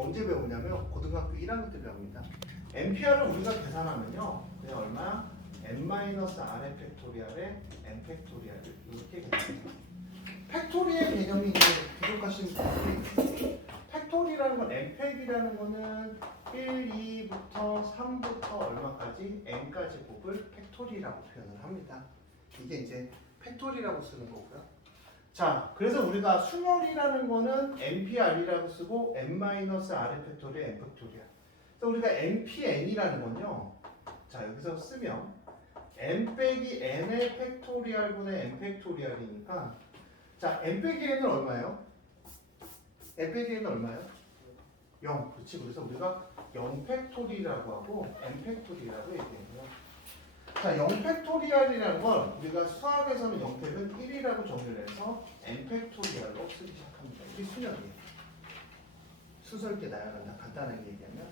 언제 배우냐면 고등학교 1학년 때 배웁니다. MPR을 우리가 계산하면요. 그냥 얼마야? n-r의 팩토리얼에 n 팩토리얼 이렇게 계산합니다. 팩토리의 개념이 이제 부족하신 분들이 팩토리라는 건 n팩이라는 거는 1, 2부터 3부터 얼마까지 n까지 곱을 팩토리라고 표현을 합니다. 이게 이제 팩토리라고 쓰는 거고요. 자, 그래서 우리가 순열이라는 거는 npr이라고 쓰고 n-r의 팩토리에 n 팩토리얼. 그래서 우리가 npn이라는 건요. 자, 여기서 쓰면 n 빼기 n의 팩토리얼분의 n 팩토리얼이니까 자, n 빼기 n은 얼마예요? n 빼기 n은 얼마예요? 0. 그렇지. 그래서 우리가 0 팩토리라고 하고 n 팩토리라고 얘기해요. 자, 0 팩토리얼이라는 건 우리가 수학에서는 0팩은 1이라고 정의를 해서 n 팩토리얼로 쓰기 시작합니다. 이게 순열이에요. 순서있게 나열한다. 간단하게 얘기하면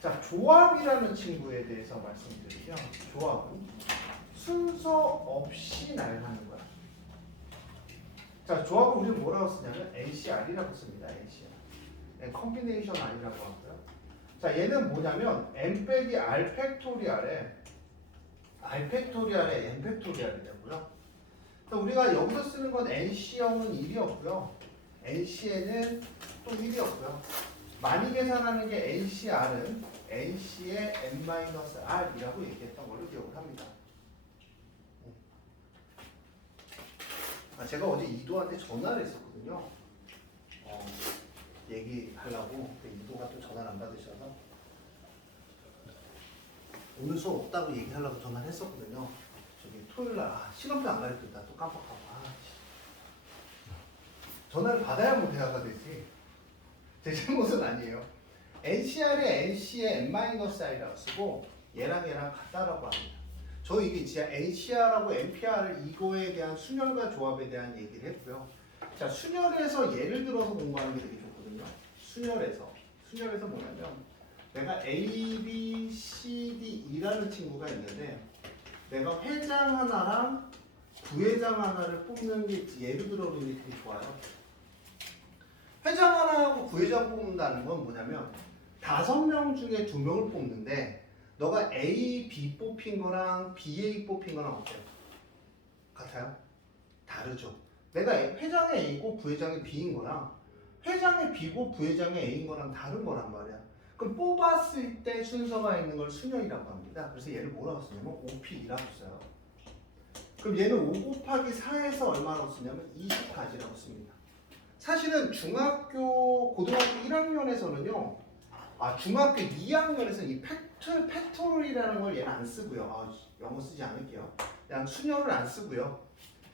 자, 조합이라는 친구에 대해서 말씀드리면 조합은 순서 없이 나열하는 거야. 자, 조합을 우리는 뭐라고 쓰냐면 NCR이라고 씁니다. NCR. 컨비네이션 R이라고 하고요. 자, 얘는 뭐냐면 n 빼기 r 팩토리얼에 r 팩토리얼에 n 팩토리얼이 되고요. 우리가 여기서 쓰는 건 NC형은 1이었고요. NCN은 또 1이었고요. 많이 계산하는 게 NCR은 NC의 n-r이라고 얘기했던 걸로 기억을 합니다. 제가 어제 이도한테 전화를 했었거든요. 얘기하려고. 이도가 또 전화를 안 받으셔서 오늘 수업 없다고 얘기하려고 전화를 했었거든요. 저기 토요일날 시간표 안 가르쳤다 또 깜빡하고 전화를 받아야 뭐 대화가 되지. 제 잘못은 아니에요. NCR에 NC의 n-r이라고 쓰고 얘랑 같다라고 합니다. 저 이게 진짜 NCR하고 NPR을 이거에 대한 순열과 조합에 대한 얘기를 했고요. 자, 순열에서 예를 들어서 공부하는 게 되게 좋거든요. 순열에서 뭐냐면 내가 A, B, C, D라는 친구가 있는데 내가 회장 하나랑 부회장 하나를 뽑는 게 예를 들어 보는 게 되게 좋아요. 회장 하나하고 부회장 뽑는다는 건 뭐냐면 5명 중에 2명을 뽑는데 너가 A, B 뽑힌 거랑 BA 뽑힌 거랑 어때요? 같아요? 다르죠. 내가 회장의 A고 부회장의 B인 거랑 회장의 B고 부회장의 A인 거랑 다른 거란 말이야. 그럼 뽑았을 때 순서가 있는 걸 순열이라고 합니다. 그래서 얘를 뭐라고 쓰냐면 OP라고 써요. 그럼 얘는 5 곱하기 4에서 얼마라고 쓰냐면 20까지라고 씁니다. 사실은 고등학교 1학년에서는요, 중학교 2학년에서는 이 팩토리라는 걸 얘는 안 쓰고요. 영어 쓰지 않을게요. 그냥 순열을 안 쓰고요.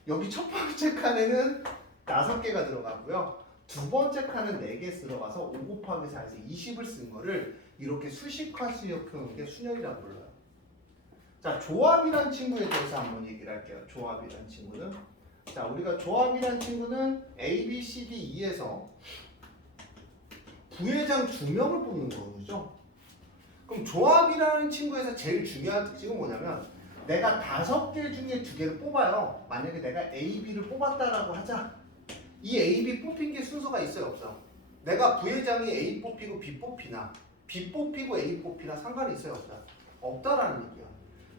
여기 첫 번째 칸에는 5개가 들어가고요. 두 번째 칸은 4개 들어가서 5 곱하기 4에서 20을 쓴 거를 이렇게 수식화수역 표현한 게 순열이라고 불러요. 자, 조합이란 친구에 대해서 한번 얘기를 할게요. 조합이란 친구는 자, 우리가 조합이란 친구는 A, B, C, D, E에서 부회장 2명을 뽑는 거죠. 그럼 조합이라는 친구에서 제일 중요한 특징은 뭐냐면 내가 5개 중에 2개를 뽑아요. 만약에 내가 A, B를 뽑았다라고 하자. 이 A, B 뽑힌 게 순서가 있어요, 없어요? 내가 부회장이 A 뽑히고 B 뽑히나 B 뽑히고 A 뽑히나 상관이 있어요, 없어요? 없다라는 얘기야.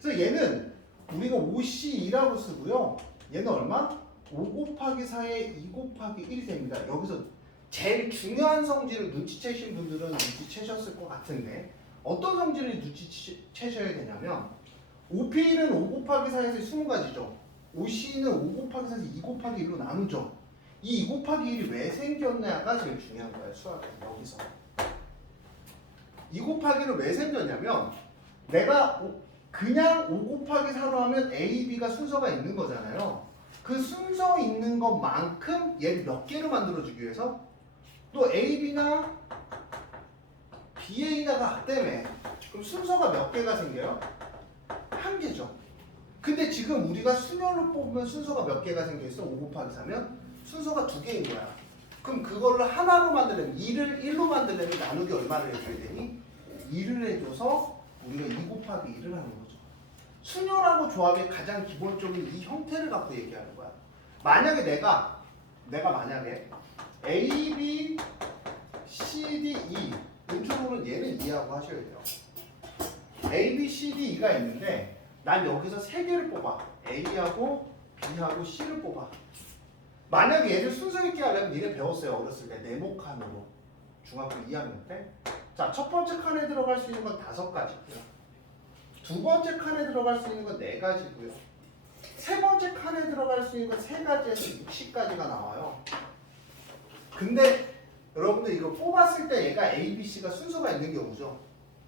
그래서 얘는 우리가 5C2라고 쓰고요. 얘는 얼마? 5 곱하기 4에 2 곱하기 1이 됩니다. 여기서 제일 중요한 성질을 눈치채신 분들은 눈치채셨을 것 같은데 어떤 성질을 눈치채셔야 되냐면 OP는 5 곱하기 4에서 20가지죠. OC는 5 곱하기 4에서 2 곱하기 1로 나누죠. 이 2 곱하기 1이 왜 생겼냐가 제일 중요한 거예요. 수학에서 여기서 2 곱하기 1은 왜 생겼냐면 내가 그냥 5 곱하기 4로 하면 A, B가 순서가 있는 거잖아요. 그 순서 있는 것만큼 얘를 몇 개로 만들어주기 위해서 또 A, B나 BA나가 같다며. 그럼 순서가 몇 개가 생겨요? 1개죠. 근데 지금 우리가 순열로 뽑으면 순서가 몇 개가 생겨있어? 5 곱하기 4면 순서가 2개인 거야. 그럼 그거를 하나로 만들려면 2를 1로 만들려면 나누기 얼마를 해줘야 되니? 2를 해줘서 우리가 2 곱하기 1을 하는 거죠. 순열하고 조합의 가장 기본적인 이 형태를 갖고 얘기하는 거야. 만약에 내가 만약에 A, B, C, D, E 왼쪽으로는 얘는 이해하고 하셔야 돼요. A, B, C, D, E가 있는데 난 여기서 세 개를 뽑아. A하고 B하고 C를 뽑아. 만약에 얘를 순서 있게 하려면 니네 배웠어요. 어렸을 때 네모칸으로 중학교 2학년 때. 자, 첫 번째 칸에 들어갈 수 있는 건 5가지고요. 두 번째 칸에 들어갈 수 있는 건 4가지고요. 세 번째 칸에 들어갈 수 있는 건 3가지에서 60까지가 나와요. 근데 여러분들 이거 뽑았을 때 얘가 A, B, C가 순서가 있는 경우죠.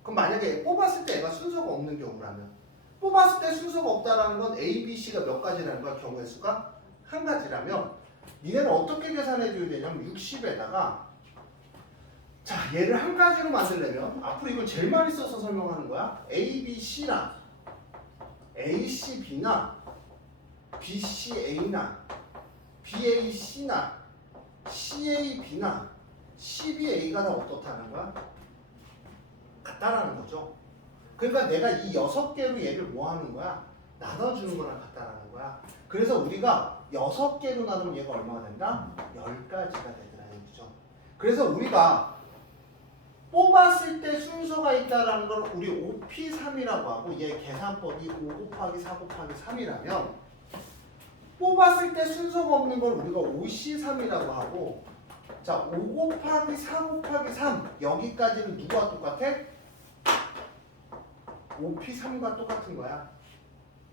그럼 만약에 뽑았을 때 얘가 순서가 없는 경우라면 뽑았을 때 순서가 없다라는 건 A, B, C가 몇 가지라는 거야? 경우의 수가 한 가지라면 니네는 어떻게 계산해 줘야 되냐면 60에다가 자 얘를 한 가지로 만들려면 앞으로 이걸 제일 많이 써서 설명하는 거야. A, B, C나 A, C, B나 B, C, A나 B, A, C나 C, A, B나 C, B, A가 다 어떻다는 거야? 같다라는 거죠. 그러니까 내가 이 6개로 얘를 뭐 하는 거야? 나눠주는 거랑 같다라는 거야. 그래서 우리가 6개로 나누면 얘가 얼마가 된다? 10가지가 되더라는 얘기죠. 그래서 우리가 뽑았을 때 순서가 있다라는 걸 우리 5P3이라고 하고 얘 계산법이 5 곱하기 4 곱하기 3이라면 뽑았을 때 순서가 없는 걸 우리가 5C3이라고 하고 자, 5 곱하기 4 곱하기 3 여기까지는 누구와 똑같아? 5P3과 똑같은 거야.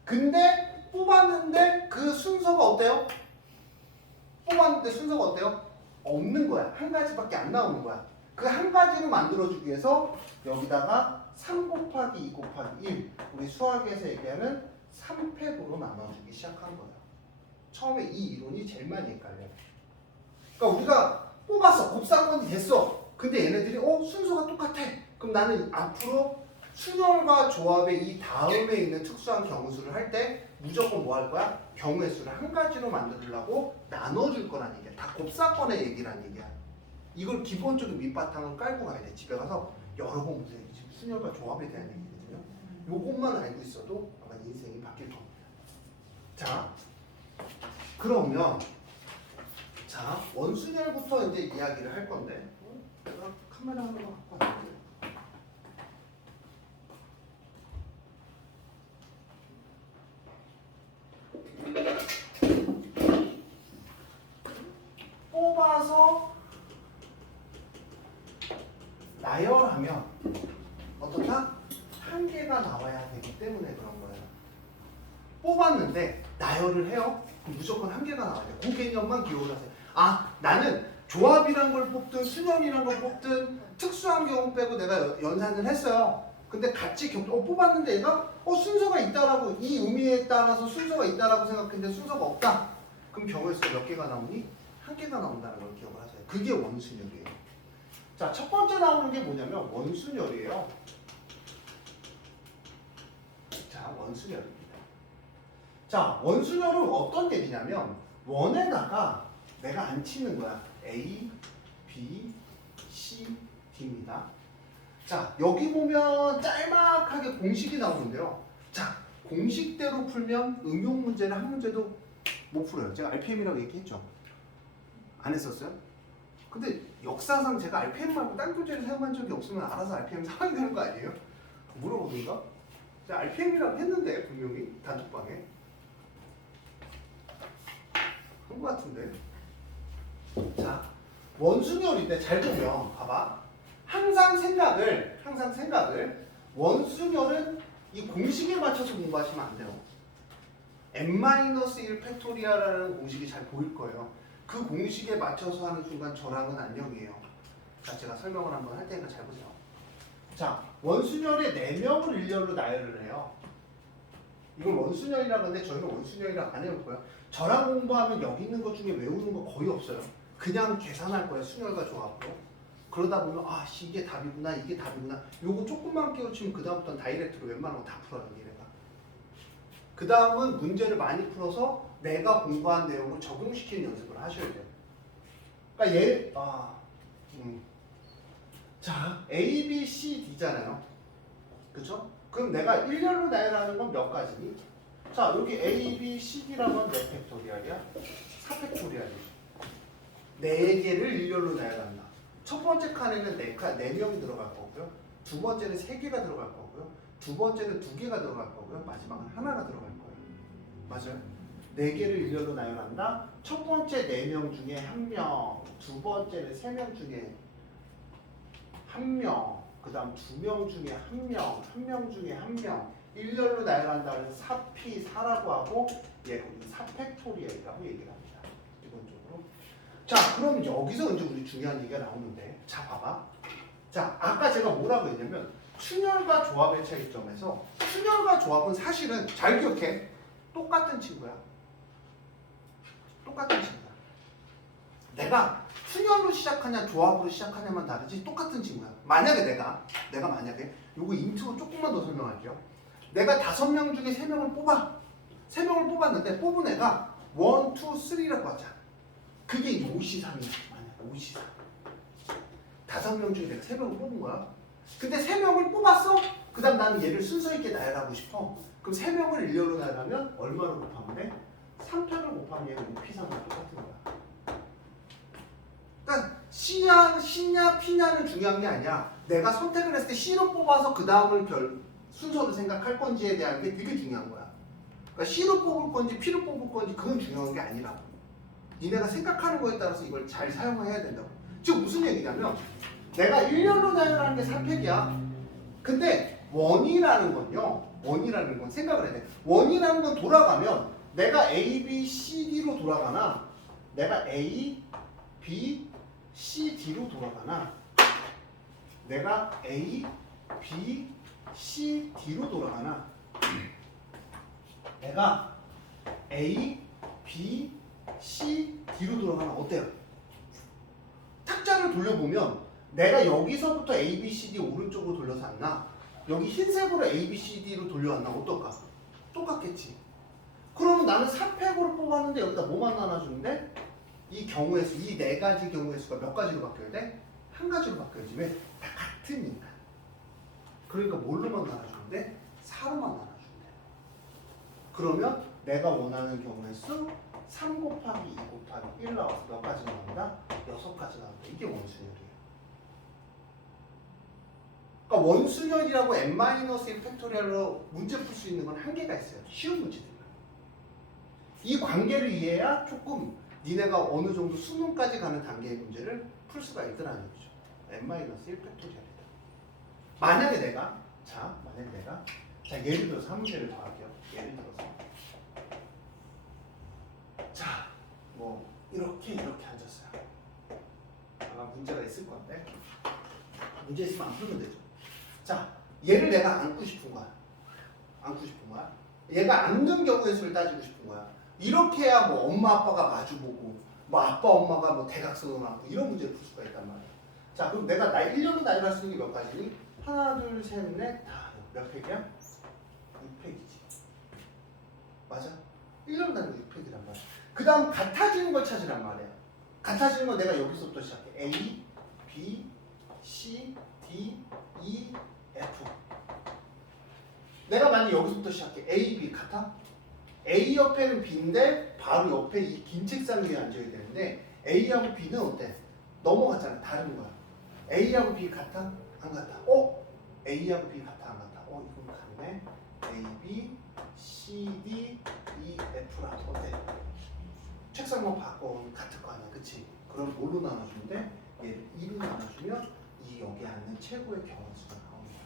근데 뽑았는데 그 순서가 어때요? 뽑았는데 순서가 어때요? 없는 거야. 한 가지밖에 안 나오는 거야. 그 한 가지로 만들어주기 위해서 여기다가 3 곱하기 2 곱하기 1 우리 수학에서 얘기하는 3팩으로 나눠주기 시작한 거야. 처음에 이 이론이 제일 많이 헷갈려요. 그러니까 우리가 뽑았어. 곱사건이 됐어. 근데 얘네들이 순서가 똑같아. 그럼 나는 앞으로 순열과 조합의 이 다음에 있는 특수한 경우수를 할 때 무조건 뭐 할 거야? 경우의 수를 한 가지로 만들려고 나눠줄 거란 얘기야. 다 곱사건의 얘기란 얘기야. 이걸 기본적인 밑바탕을 깔고 가야 돼. 집에 가서 여러 번 보세요. 지금 순열과 조합에 대한 얘기거든요. 요것만 알고 있어도 아마 인생이 바뀔 겁니다. 자, 그러면 자 원순열부터 이제 이야기를 할 건데 내가 카메라 하나 갖고 왔는데 뽑아서 나열하면 어떻다? 한 개가 나와야 되기 때문에 그런 거예요. 뽑았는데 나열을 해요? 그럼 무조건 한 개가 나와야 돼. 그 개념만 기억하세요. 아, 나는 조합이란 걸 뽑든 순열이란 걸 뽑든 특수한 경우 빼고 내가 연산을 했어요. 근데 같이 뽑았는데 얘가 순서가 있다라고 이 의미에 따라서 순서가 있다라고 생각했는데 순서가 없다. 그럼 경우의 수가 몇 개가 나오니? 한 개가 나온다는 걸 기억을 하세요. 그게 원순열이에요. 자, 첫 번째 나오는 게 뭐냐면 원순열이에요. 자, 원순열입니다. 자, 원순열은 어떤 얘기냐면 원에다가 내가 안 치는 거야. A, B, C, D입니다. 자, 여기 보면 짤막하게 공식이 나오는데요. 자, 공식대로 풀면 응용 문제는 한 문제도 못 풀어요. 제가 RPM이라고 얘기했죠. 안 했었어요? 근데 역사상 제가 RPM 말고 딴 교재를 사용한 적이 없으면 알아서 RPM 사용이 되는 거 아니에요? 물어보든가? 제가 RPM이라고 했는데 분명히 단톡방에 한 거 같은데. 자, 원순열인데 잘 보면 봐봐. 항상 생각을 원순열은 이 공식에 맞춰서 공부하시면 안 돼요. n-1 팩토리아라는 공식이 잘 보일 거예요. 그 공식에 맞춰서 하는 순간 저랑은 안녕이에요. 자, 제가 설명을 한번 할 테니까 잘 보세요. 자, 원순열의 4명을 일렬로 나열을 해요. 이걸 원순열이라고 하는데 저희는 원순열이라고 안 해올 거예요. 저랑 공부하면 여기 있는 것 중에 외우는 거 거의 없어요. 그냥 계산할 거예요. 순열과 조합으로. 그러다 보면 이게 답이구나, 이게 답이구나. 요거 조금만 깨우치면 그 다음부터는 다이렉트로 웬만한 거 다 풀어요. 얘네가. 그 다음은 문제를 많이 풀어서 내가 공부한 내용을 적용시키는 연습을 하셔야 돼요. 그러니까 자, A, B, C, D잖아요. 그쵸? 그럼 내가 일렬로 나열하는 건 몇 가지니? 자, 여기 A, B, C, D라고 하면 몇 팩토리얼이야? 4팩토리얼이야. 4개를 일렬로 나열한다. 첫 번째 칸에는 4명이 들어갈 거고요. 두 번째는 3개가 들어갈 거고요. 두 번째는 2개가 들어갈 거고요. 마지막은 하나가 들어갈 거예요. 맞아요? 4개를 일렬로 나열한다. 첫 번째 4명 중에 1명, 두 번째는 3명 중에 1명, 그 다음 2명 중에 1명, 1명 중에 1명, 일렬로 나열한다는 4P4라고 하고 얘는 4팩토리얼이라고 얘기를 합니다. 기본적으로. 자, 그럼 여기서 이제 우리 중요한 얘기가 나오는데, 자, 봐봐. 자, 아까 제가 뭐라고 했냐면 순열과 조합의 차이점에서 순열과 조합은 사실은 잘 기억해. 똑같은 친구야. 똑같은 친구야. 내가 순열로 시작하냐 조합으로 시작하냐만 다르지 똑같은 친구야. 만약에 내가 만약에 요거 인트로 조금만 더 설명할게요. 내가 5명 중에 3명을 뽑아. 3명을 뽑았는데 뽑은 애가 1, 2, 3라고 하자. 그게 5C3이야. 만약 5C3. 5명 중에 내가 3명을 뽑은 거야. 근데 3명을 뽑았어? 그 다음 나는 얘를 순서 있게 나열하고 싶어. 그럼 3명을 일렬로 나열하면 얼마로 곱하면 돼? 3편을 곱하면 얘가 5P3과 똑같은 거야. 그러니까 C냐 P냐는 중요한 게 아니야. 내가 선택을 했을 때 C로 뽑아서 그 다음을 순서를 생각할 건지에 대한 게 되게 중요한 거야. 그러니까 C로 뽑을 건지 P로 뽑을 건지 그건 중요한 게 아니라고. 니네가 생각하는 거에 따라서 이걸 잘 사용해야 된다고. 즉 무슨 얘기냐면 내가 일렬로 나열하는 게 3팩이야. 근데 원이라는 건 생각을 해야 돼. 원이라는 건 돌아가면 내가 A, B, C, D로 돌아가나 내가 A, B, C, D로 돌아가나 내가 A, B, C, D로 돌아가나 내가 A, B, C, D로 돌아가나 어때요? 탁자를 돌려보면 내가 여기서부터 A, B, C, D 오른쪽으로 돌려서 왔나? 여기 흰색으로 A, B, C, D로 돌려왔나? 어떨까? 똑같겠지. 그러면 나는 4팩으로 뽑았는데 여기다 뭐만 나눠주는데? 이 경우의 수, 이 4가지 경우의 수가 몇 가지로 바뀌어야 돼? 한 가지로 바뀌어야지. 왜? 다 같으니까. 그러니까 뭘로만 나눠주는데? 4로만 나눠주는데. 그러면 내가 원하는 경우의 수 3 곱하기 2 곱하기 1 나와서 몇 가지 나온다? 6가지 나온다. 이게 원순열이에요. 그러니까 원순열이라고 n-1 팩토리얼로 문제 풀 수 있는 건 한계가 있어요. 쉬운 문제들만. 이 관계를 이해해야 조금 니네가 어느 정도 수능까지 가는 단계의 문제를 풀 수가 있더라는 얘기죠. n-1 팩토리얼이다. 만약에 내가 예를 들어서 한 문제를 더 할게요. 예를 들어서 자, 뭐 이렇게 앉았어요. 아마 문제가 있을 건데 문제 있으면 안 풀면 되죠. 자, 얘를 내가 안고 싶은 거야. 얘가 앉는 경우의 수를 따지고 싶은 거야. 이렇게 해야 뭐 엄마 아빠가 마주보고 뭐 아빠 엄마가 뭐 대각선으로 나오고 이런 문제를 풀 수가 있단 말이야. 자, 그럼 내가 1년로 나열할 수 있는 게 몇 가지니? 하나, 둘, 셋, 넷, 다. 몇 팩이야? 6팩이지. 맞아? 1년로 나열하는 게 6팩이란 말이야. 그 다음 같아지는 걸 찾으란 말이야. 같아지는 건 내가 여기서부터 시작해. A, B, C, D, E, F. 내가 만약 여기서부터 시작해. A, B 같아? A 옆에는 B인데 바로 옆에 이 긴 책상 위에 앉아야 되는데 A하고 B는 어때? 넘어갔잖아. 다른 거야. A하고 B 같아? 안 같아? A하고 B 같아? 안 같아? 이건 같네. A, B, C, D, E, F라. 어때? 책상만 바꿔 같을 거 아니야. 그치? 그럼 뭘로 나눠주는데? 얘를 2로 나눠주면 이 여기 앉는 최고의 경우수가 나오는 거야.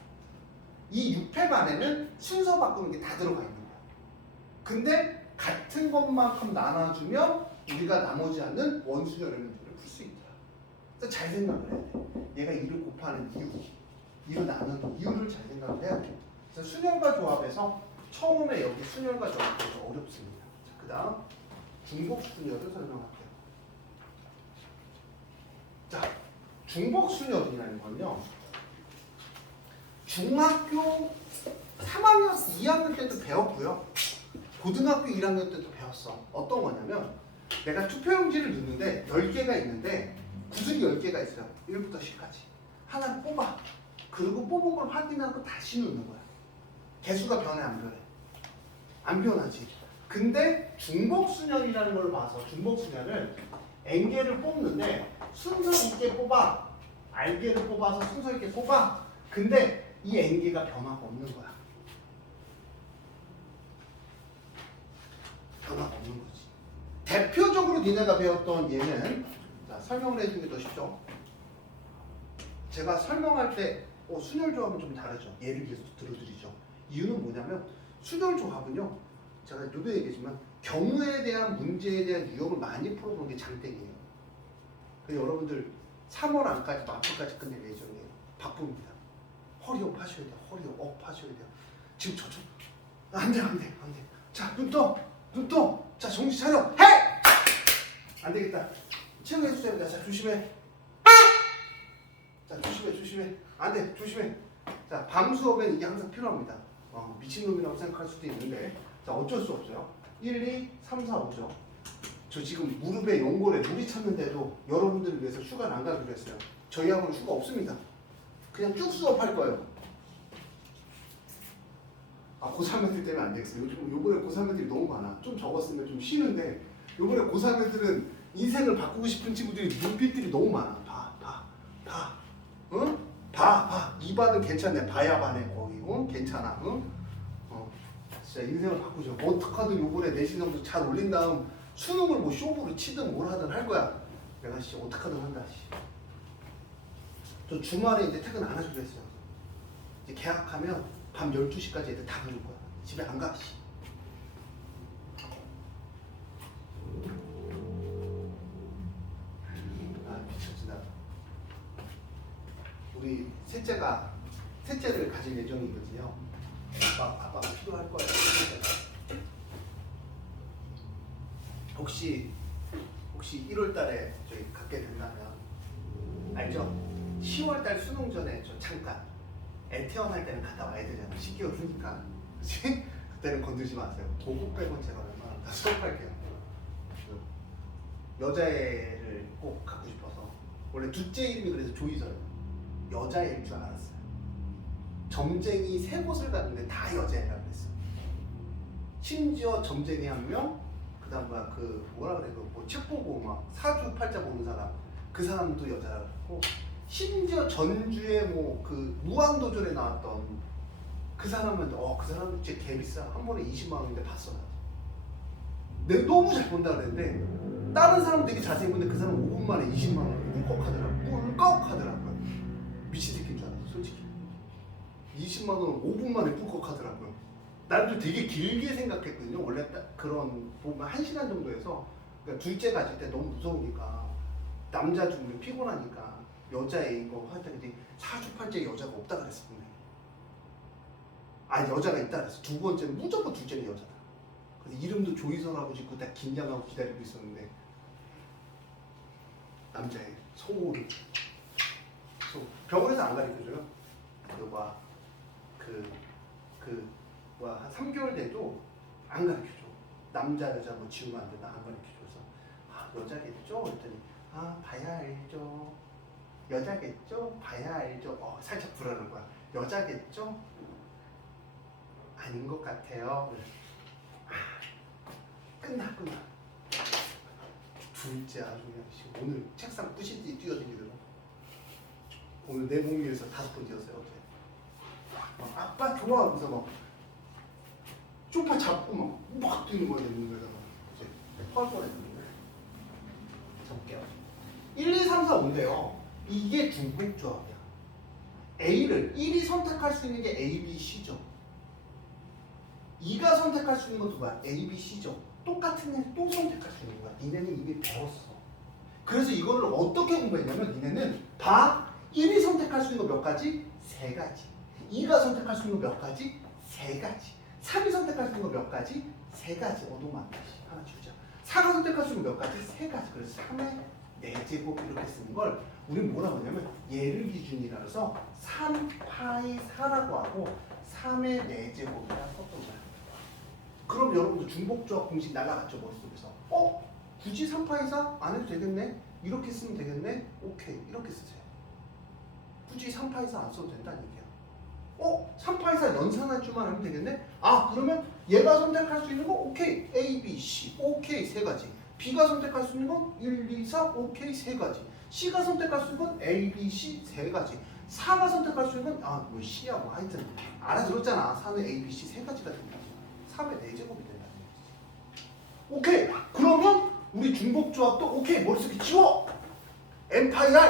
이 6팩 안에는 순서 바꾸는 게 다 들어가 있는 거야. 근데 같은 것만큼 나눠주면 우리가 나머지 않는 원순열 엘리멘트를 풀 수 있다. 그래서 잘 생각을 해야 돼. 얘가 2를 곱하는 이유, 2로 나누는 이유를 잘 생각을 해야 돼. 그래서 순열과 조합에서 처음에 여기 순열과 조합이 좀 어렵습니다. 그 다음 중복순열을 설명할게요. 자, 중복순열이라는 건요. 중학교 3학년, 2학년 때도 배웠고요. 고등학교 1학년 때도 배웠어. 어떤 거냐면 내가 투표용지를 넣는데 10개가 있는데 구슬이 10개가 있어요. 1부터 10까지. 하나를 뽑아. 그리고 뽑은 걸 확인하고 다시 넣는 거야. 개수가 변해 안 변해? 안 변하지. 근데 중복순열이라는 걸 봐서 중복순열을 n개를 뽑는데 순서 있게 뽑아. R개를 뽑아서 순서 있게 뽑아. 근데 이 N개가 변화가 없는 거야. 변화가 없는 거지. 대표적으로 니네가 배웠던 얘는, 자, 설명을 해주는 게 더 쉽죠. 제가 설명할 때 순열 조합은 좀 다르죠. 예를 계속 들어드리죠. 이유는 뭐냐면 순열 조합은요, 제가 요도 얘기했지만 경우에 대한 문제에 대한 유형을 많이 풀어보는 게 장땡이에요. 그래서 여러분들 3월 안까지 마포까지 끝낼 예정이에요. 바쁩니다. 허리업 하셔야 돼요. 허리업 하셔야 돼요. 지금 저쪽 안돼. 자, 눈 떠. 자, 정신 차려. 해! 안 되겠다. 치료해 주세요. 자, 조심해. 자, 조심해. 안 돼, 조심해. 자, 밤 수업엔 이게 항상 필요합니다. 미친놈이라고 생각할 수도 있는데, 자, 어쩔 수 없어요. 1, 2, 3, 4, 5죠. 저 지금 무릎에 연골에 물이 찼는데도 여러분들을 위해서 휴가를 안 가기로 했어요. 저희 학원은 휴가 없습니다. 그냥 쭉 수업할 거예요. 고3 애들 때문에 안 되겠어요. 요번에 고3 애들이 너무 많아. 좀 적었으면 좀 쉬는데, 요번에 고3 애들은 인생을 바꾸고 싶은 친구들이 눈빛들이 너무 많아. 봐. 응? 봐. 이 반은 괜찮네. 봐야 반해 거기. 응? 괜찮아. 응? 진짜 인생을 바꾸죠. 어떡하든 요번에 내신 점수 잘 올린 다음 수능을 뭐 쇼부를 치든 뭘 하든 할 거야. 내가 어떡하든 한다. 저 주말에 이제 퇴근 안 하기로 했어요. 이제 계약하면 밤 12시까지 애들 다 부를 거야. 집에 안 가. 미쳤다. 우리 셋째를 가질 예정이거든요. 아빠가 필요할 거예요. 혹시 1월달에 저희 갖게 된다면 알죠? 10월달 수능 전에 저 잠깐 애 태어날 때는 갔다 와야 되잖아. 10개월 후니까. 그치? 그때는 건들지 마세요. 그거 빼곤 제가 얼마나 다 수업할게요. 여자애를 꼭 갖고 싶어서. 원래 둘째 이름이 그래서 조이서예요. 여자애일 줄 알았어요. 점쟁이 3곳을 갔는데 다 여자애라고 그랬어요. 심지어 점쟁이 1명, 그 다음 뭐라 그래, 뭐 책 보고 막 사주팔자 보는 사람, 그 사람도 여자라고 했고, 심지어 전주에 뭐 그 무한도전에 나왔던 그 사람은 그 사람은 진짜 개비싸. 한 번에 20만 원인데 봤어. 내가 너무 잘 본다 그랬는데 다른 사람 되게 자세히 보는데 그 사람 5분 만에 20만 원 꿀꺽하더라고요. 미친 새끼인 줄 알았어, 솔직히. 20만 원은 5분 만에 꿀꺽하더라고요. 나도 되게 길게 생각했거든요. 원래 딱 그런 보면 1시간 정도에서, 그러니까 둘째 가질 때 너무 무서우니까, 남자 죽으면 피곤하니까 여자애인 거 할 때 그때 사주팔자에 여자가 없다 그랬었는데, 여자가 있다 그랬어. 두 번째는 무조건 둘째는 여자다. 그래서 이름도 조이서라고 짓고 딱 긴장하고 기다리고 있었는데, 남자애 소울이 병원에서 안 가르쳐줘요. 한 3개월 돼도 안 가르쳐줘. 남자 여자 뭐 지우면 안 된다, 안 가르쳐줘서 여자겠죠? 그랬더니 봐야 알죠. 여자겠죠? 봐야 알죠. 살짝 불안한 거야. 여자겠죠? 아닌 것 같아요. 끝나. 둘째 아주 그냥 오늘 책상 부시지 뛰어다니더라고. 오늘 내 몸 위에서 5번 뛰었어요. 어제. 아빠 좋아 하면서 막 소파 잡고 막 뛰는 거야, 내 몸에다가. 이제 화할 뻔했는데. 잡을게요. 1, 2, 3, 4, 5인데요. 이게 중복조합이야. A를 1이 선택할 수 있는 게 A, B, C죠. 2가 선택할 수 있는 것도 뭐야? A, B, C죠. 똑같은 애 또 선택할 수 있는 거야. 니네는 이미 배웠어. 그래서 이거를 어떻게 공부했냐면, 니네는 1이 선택할 수 있는 거 몇 가지? 3가지. 2가 선택할 수 있는 거 몇 가지? 3가지. 3이 선택할 수 있는 거 몇 가지? 3가지. 너무 많다. 하나 주자. 4가 선택할 수 있는 거 몇 가지? 3가지. 그래서 3의 4제곱 이렇게 쓰는 걸 우리는 뭐라고 하냐면, 얘를 기준이라 해서 3파이 4라고 하고 3의 4제곱이라 썼던 거야. 그럼 여러분들 중복조합 공식 날라갔죠, 머릿속에서. 굳이 3파이 4? 안 해도 되겠네? 이렇게 쓰면 되겠네? 오케이, 이렇게 쓰세요. 굳이 3파이 4 안 써도 된다는 얘기야. 3파이 4 연산할 줄만 하면 되겠네? 그러면 얘가 선택할 수 있는 거 오케이, A, B, C, 오케이, 3가지. B가 선택할 수 있는 건 1, 2, 4, 오케이, 3가지. C가 선택할 수 있는 건 A, B, C 세 가지. 4가 선택할 수 있는 건 뭐 C야 뭐 하여튼 알아들었잖아. 4는 A, B, C 세 가지가 된다. 3의 4제곱이 된다. 오케이. 그러면 우리 중복조합도 오케이. 머릿속에 지워. 엠파이어.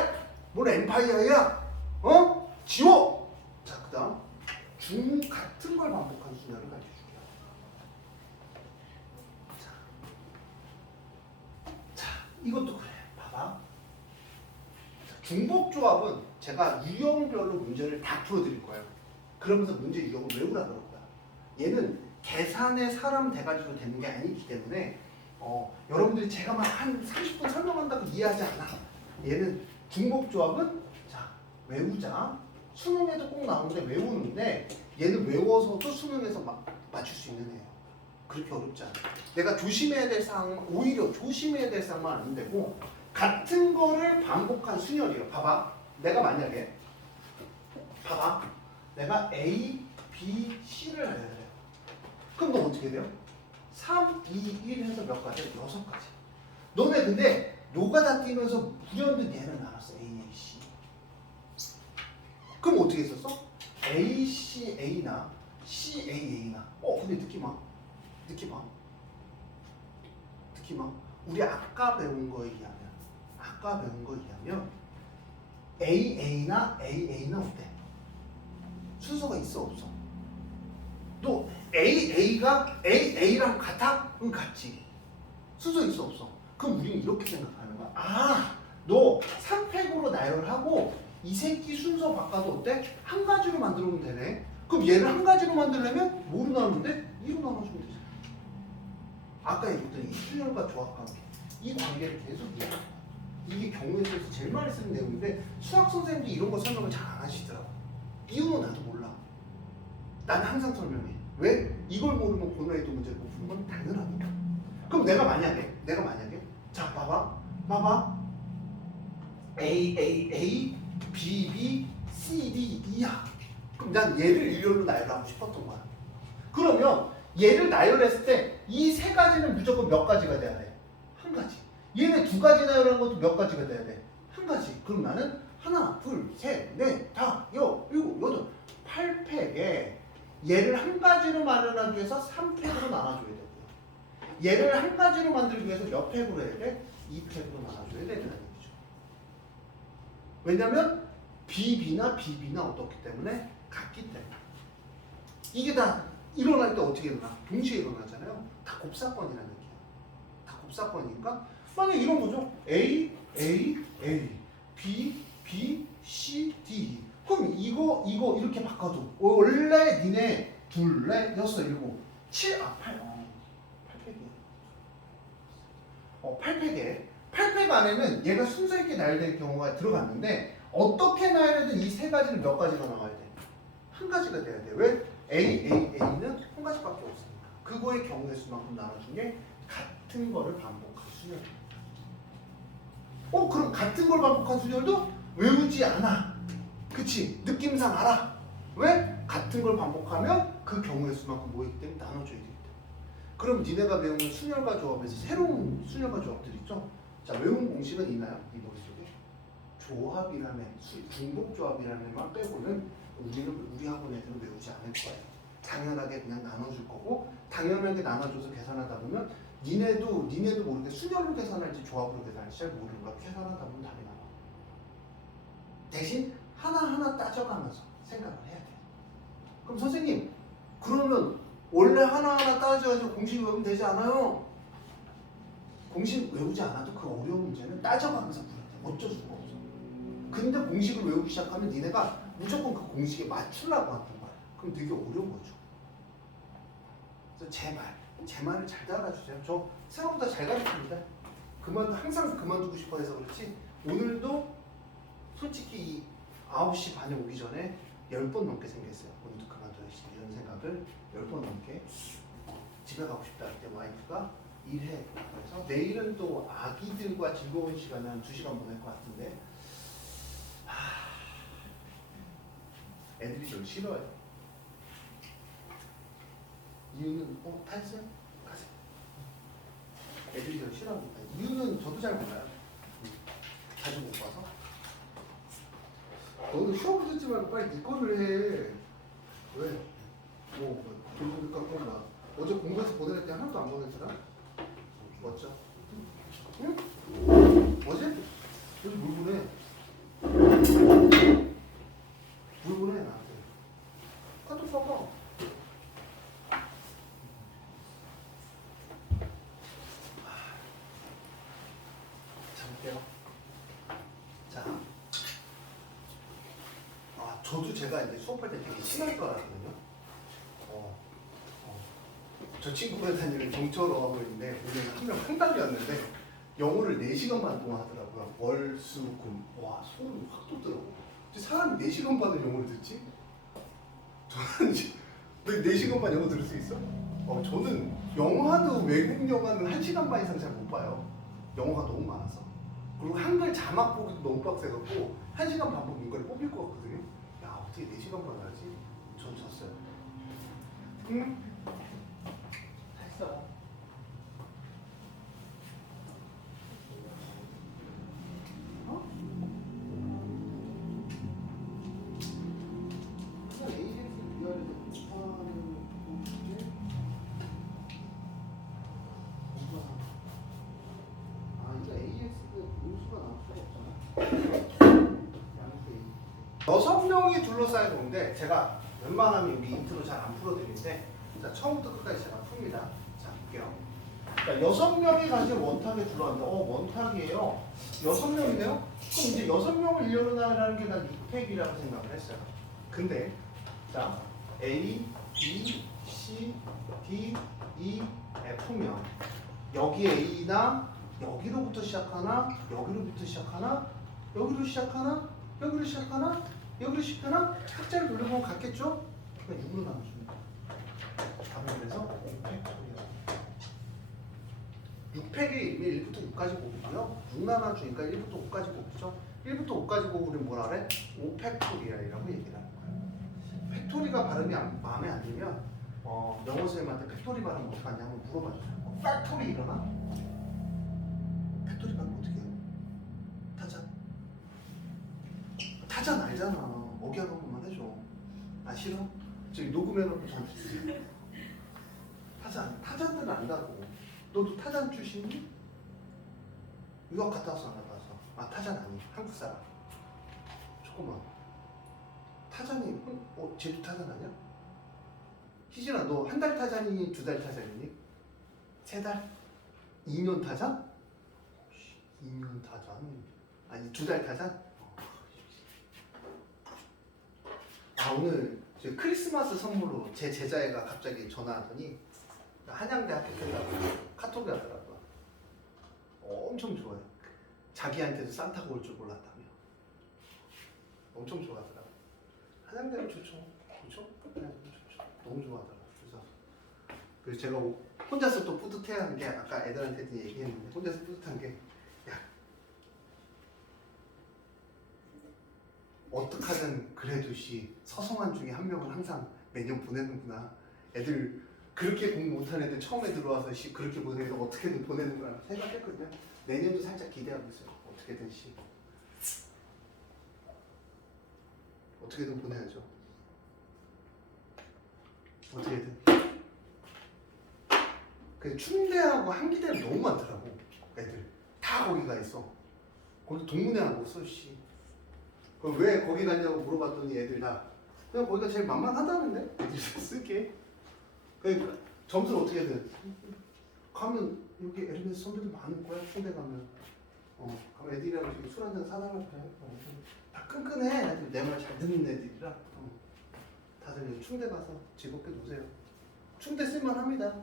뭐래 엠파이어야? 어? 지워. 자, 그다음 같은 걸 반복한 수열을 가르쳐줄게요. 자, 이것도 그래. 봐봐. 중복조합은 제가 유형별로 문제를 다 풀어드릴 거예요. 그러면서 문제 유형을 외우라 그럴 거야. 얘는 계산의 사람 대가리로 되는 게 아니기 때문에 여러분들이 제가 막 한 30분 설명한다고 이해하지 않아. 얘는 중복조합은 자 외우자. 수능에도 꼭 나오는데 외우는데 얘는 외워서도 수능에서 맞출 수 있는 애예요. 그렇게 어렵지 않아. 내가 조심해야 될 사항은 오히려 조심해야 될 사항만 안 되고 같은 거를 반복한 순열이에요. 봐봐. 내가 만약에 봐봐. 내가 A, B, C를 알려야 돼요. 그럼 너 어떻게 돼요? 3, 2, 1 해서 몇 가지? 6가지. 너네 근데 노가다 뛰면서 불현듯 얘를 나눴어. A, A, C. 그럼 어떻게 했었어? A, C, A나 C, A, A나 근데 느낌 와. 우리 아까 배운 거에 의하면 AA나 AA는 어때? 순서가 있어 없어? 너 AA가 AA랑 같아? 응 같지. 순서 있어 없어? 그럼 우리는 이렇게 생각하는 거야. 아, 너 3팩으로 나열하고 이 새끼 순서 바꿔도 어때? 한 가지로 만들면 되네. 그럼 얘를 한 가지로 만들려면 뭐로 나누면 돼? 2로 나눠주면 되잖아. 아까 얘기했던 이 수열과 조합 관계, 이 관계를 계속 이해해. 이게 경우에 있어서 제일 많이 쓰는 내용인데 수학 선생님도 이런 거 설명을 잘 안 하시더라고. 이유는 나도 몰라. 난 항상 설명해. 왜? 이걸 모르면 고난이도 문제를 못 푸는 건 당연하니까. 그럼 내가 만약에 자 봐봐 A, B, B, C, D, E야. 그럼 난 얘를 일렬로 나열하고 싶었던 거야. 그러면 얘를 나열했을 때 이 세 가지는 무조건 몇 가지가 돼야 돼? 한 가지. 얘네 두 가지 나열한 것도 몇 가지가 돼야 돼? 한 가지. 그럼 나는 하나, 둘, 셋, 넷, 다, 일곱, 여덟, 8팩에 얘를 한 가지로 마련하기 위해서 3팩으로 나눠줘야 되고요. 얘를 한 가지로 만들기 위해서 몇 팩으로 해야 돼? 2팩으로 나눠줘야 된다는 얘기죠. 왜냐면 BB나 BB나 어떻기 때문에 같기 때문에. 이게 다 일어날 때 어떻게 일어나? 동시에 일어나잖아요. 다 곱사건이라는 얘기야. 다 곱사건이니까 만약 이런 거죠. A, B, B, C, D. 그럼 이거 이렇게 바꿔줘. 원래 니네 둘, 넷, 여섯, 일곱, 7, 8팩에 8팩 안에는 얘가 순서 있게 나열될 경우가 들어갔는데 어떻게 나열해도 이 세 가지는 몇 가지가 나와야 돼? 한 가지가 돼야 돼. 왜? A는 한 가지밖에 없으니까. 그거의 경우의 수만큼 나눠준 게 같은 거를 반복한 수열이에요. 그럼 같은 걸 반복한 수열도 외우지 않아. 그치? 느낌상 알아. 왜? 같은 걸 반복하면 그 경우의 수만큼 뭐이기 때문에 나눠줘야 되기 때문에. 그럼 니네가 배우는 순열과 조합에서 새로운 순열과 조합들 있죠? 자, 외운 공식은 있나요? 이 머릿속에? 조합이라는, 중복조합이라는 애만 빼고는 우리 학원 애들은 외우지 않을 거예요. 당연하게 그냥 나눠줄 거고, 당연하게 나눠줘서 계산하다 보면 니네도 모르게 순열로 계산할지 조합으로 계산할지 잘 모르는 거야. 계산하다 보면 답이 나와. 대신 하나하나 따져가면서 생각을 해야 돼. 그럼 선생님, 그러면 원래 하나하나 따져가지고 공식 외우면 되지 않아요? 공식 외우지 않아도 그 어려운 문제는 따져가면서 풀어야 돼. 어쩔 수가 없어. 근데 공식을 외우기 시작하면 니네가 무조건 그 공식에 맞추려고 하는 거야. 그럼 되게 어려운 거죠. 그래서 제 말을 잘 따라주세요. 저 생각보다 잘 가르칩니다. 항상 그만두고 싶어 해서 그렇지 오늘도 솔직히 이 9시 반에 오기 전에 10번 넘게 생겼어요. 오늘도 그만둬야지 이런 생각을 10번 넘게. 집에 가고 싶다 할 때 와이프가 일해. 그래서 내일은 또 아기들과 즐거운 시간을 한 2시간 보낼 것 같은데 애들이 좀 싫어요. 이유는 다 했어요? 가세요. 애들이 좀 싫어합니다. 이유는 저도 잘 몰라요. 자주 못 봐서. 너는 시험 듣지 말고 빨리 네 거를 해. 왜? 돌고 깎은 거. 어제 공부해서 보내낼 때 하나도 안 보냈더라? 맞죠? 응? 어제? 어제 뭘 보내? 뭘 보내 나한테? 카톡 써봐. 잠게요. 자, 저도 제가 이제 수업할 때 되게 친할 줄 알았거든요. 저 친구가 다니는 정철어학원인데 오늘 한 명 상담이었는데 영어를 4시간 반 동안 하더라고요. 월, 수, 금. 와, 소름이 확 돋더라고. 사람이 4시간 반을 영어를 듣지? 저는 왜 4시간 반 영어 들을 수 있어? 저는 영화도 외국 영화는 1시간 반 이상 잘 못 봐요. 영어가 너무 많아서. 그리고 한글 자막 보기도 너무 빡세갖고 1시간 반 보면 이걸 뽑힐 것 같거든요. 야, 어떻게 4시간 반을 하지? 전 졌어요. 응? 했어. 여섯 명이 둘러싸여 있는데 제가 웬만하면 여기 인트로 잘 안 풀어드리는데 자, 처음부터 끝까지 제가 풉니다. 자, 볼게요. 자, 6명이 가진 원탁에 둘러앉는데 원탁이에요. 6명이네요? 그럼 이제 6명을 일렬로나라는 게 난 6팩이라고 생각을 했어요. 근데 자, A, B, C, D, E, F면 여기 A나 여기로부터 시작하나 여기로부터 시작하나 여기로 시작하나 여기로 시작하나 여기로 시작하나 탁자를 돌려보면 같겠죠? 그러니까 6으로 나눠줍니다. 답은 그래서 6팩이 1부터 6까지 곱이고요. 6 나눠주니까 1부터 5까지 곱이죠. 1부터 5까지 곱을 우리는 뭐라 그래? 5팩토리얼이라고 얘기를 하는 거예요. 팩토리가 발음이 마음에 안 들면 영어 선생님한테 팩토리 발음 어떻게 하냐 한번 물어봐 주세요. 팩토리 일어나? 팩토리 발음 어떻게 해요? 타잔 알잖아. 어기한 번만 해줘. 싫어? 저기 녹음해놓고 저한테 주세요. 타잔들은 안다고. 너도 타잔 출신이? 유학 갔다 왔어 안 갔다 왔어? 타잔 아니 한국 사람. 조금만. 타잔이 제주 타잔 아니야? 희진아 너 한 달 타잔이니 2달 타잔이니? 3달? 2년 타잔? 2년 타잔? 아니 2달 타잔? 오늘 크리스마스 선물로 제 제자애가 갑자기 전화하더니 한양대 합격했다고 카톡이 하더라고요. 엄청 좋아해. 자기한테도 산타가 올 줄 몰랐다며. 엄청 좋아하더라고요. 한양대는 좋죠. 좋죠? 좋죠. 너무 좋아하더라고요. 그래서 제가 혼자서 또 뿌듯해하는 게 아까 애들한테도 얘기했는데 혼자서 뿌듯한 게 어떡하든 그래도 서성한 중에 한 명은 항상 매년 보내는구나. 애들 그렇게 공부 못한 애들 처음에 들어와서 그렇게 보내서 어떻게든 보내는구나 생각했거든요. 내년도 살짝 기대하고 있어요. 어떻게든 보내야죠. 어떻게든. 그 충대하고 한기대는 너무 많더라고. 애들 다 거기 가 있어. 거기 동문회하고 써. 그럼 왜 거기 갔냐고 물어봤더니 애들 다 그냥 거기가 제일 만만하다는데 애들이 쓸게. 그러니까 점수를 어떻게든 가면 여기 에르메스 선배들 많을 거야. 충대 가면 가면 애들이랑 술 한잔 사달라고 그래. 다 끈끈해. 애들 내 말 잘 듣는 애들이라 다들 충대 가서 즐겁게 노세요. 충대 쓸만합니다.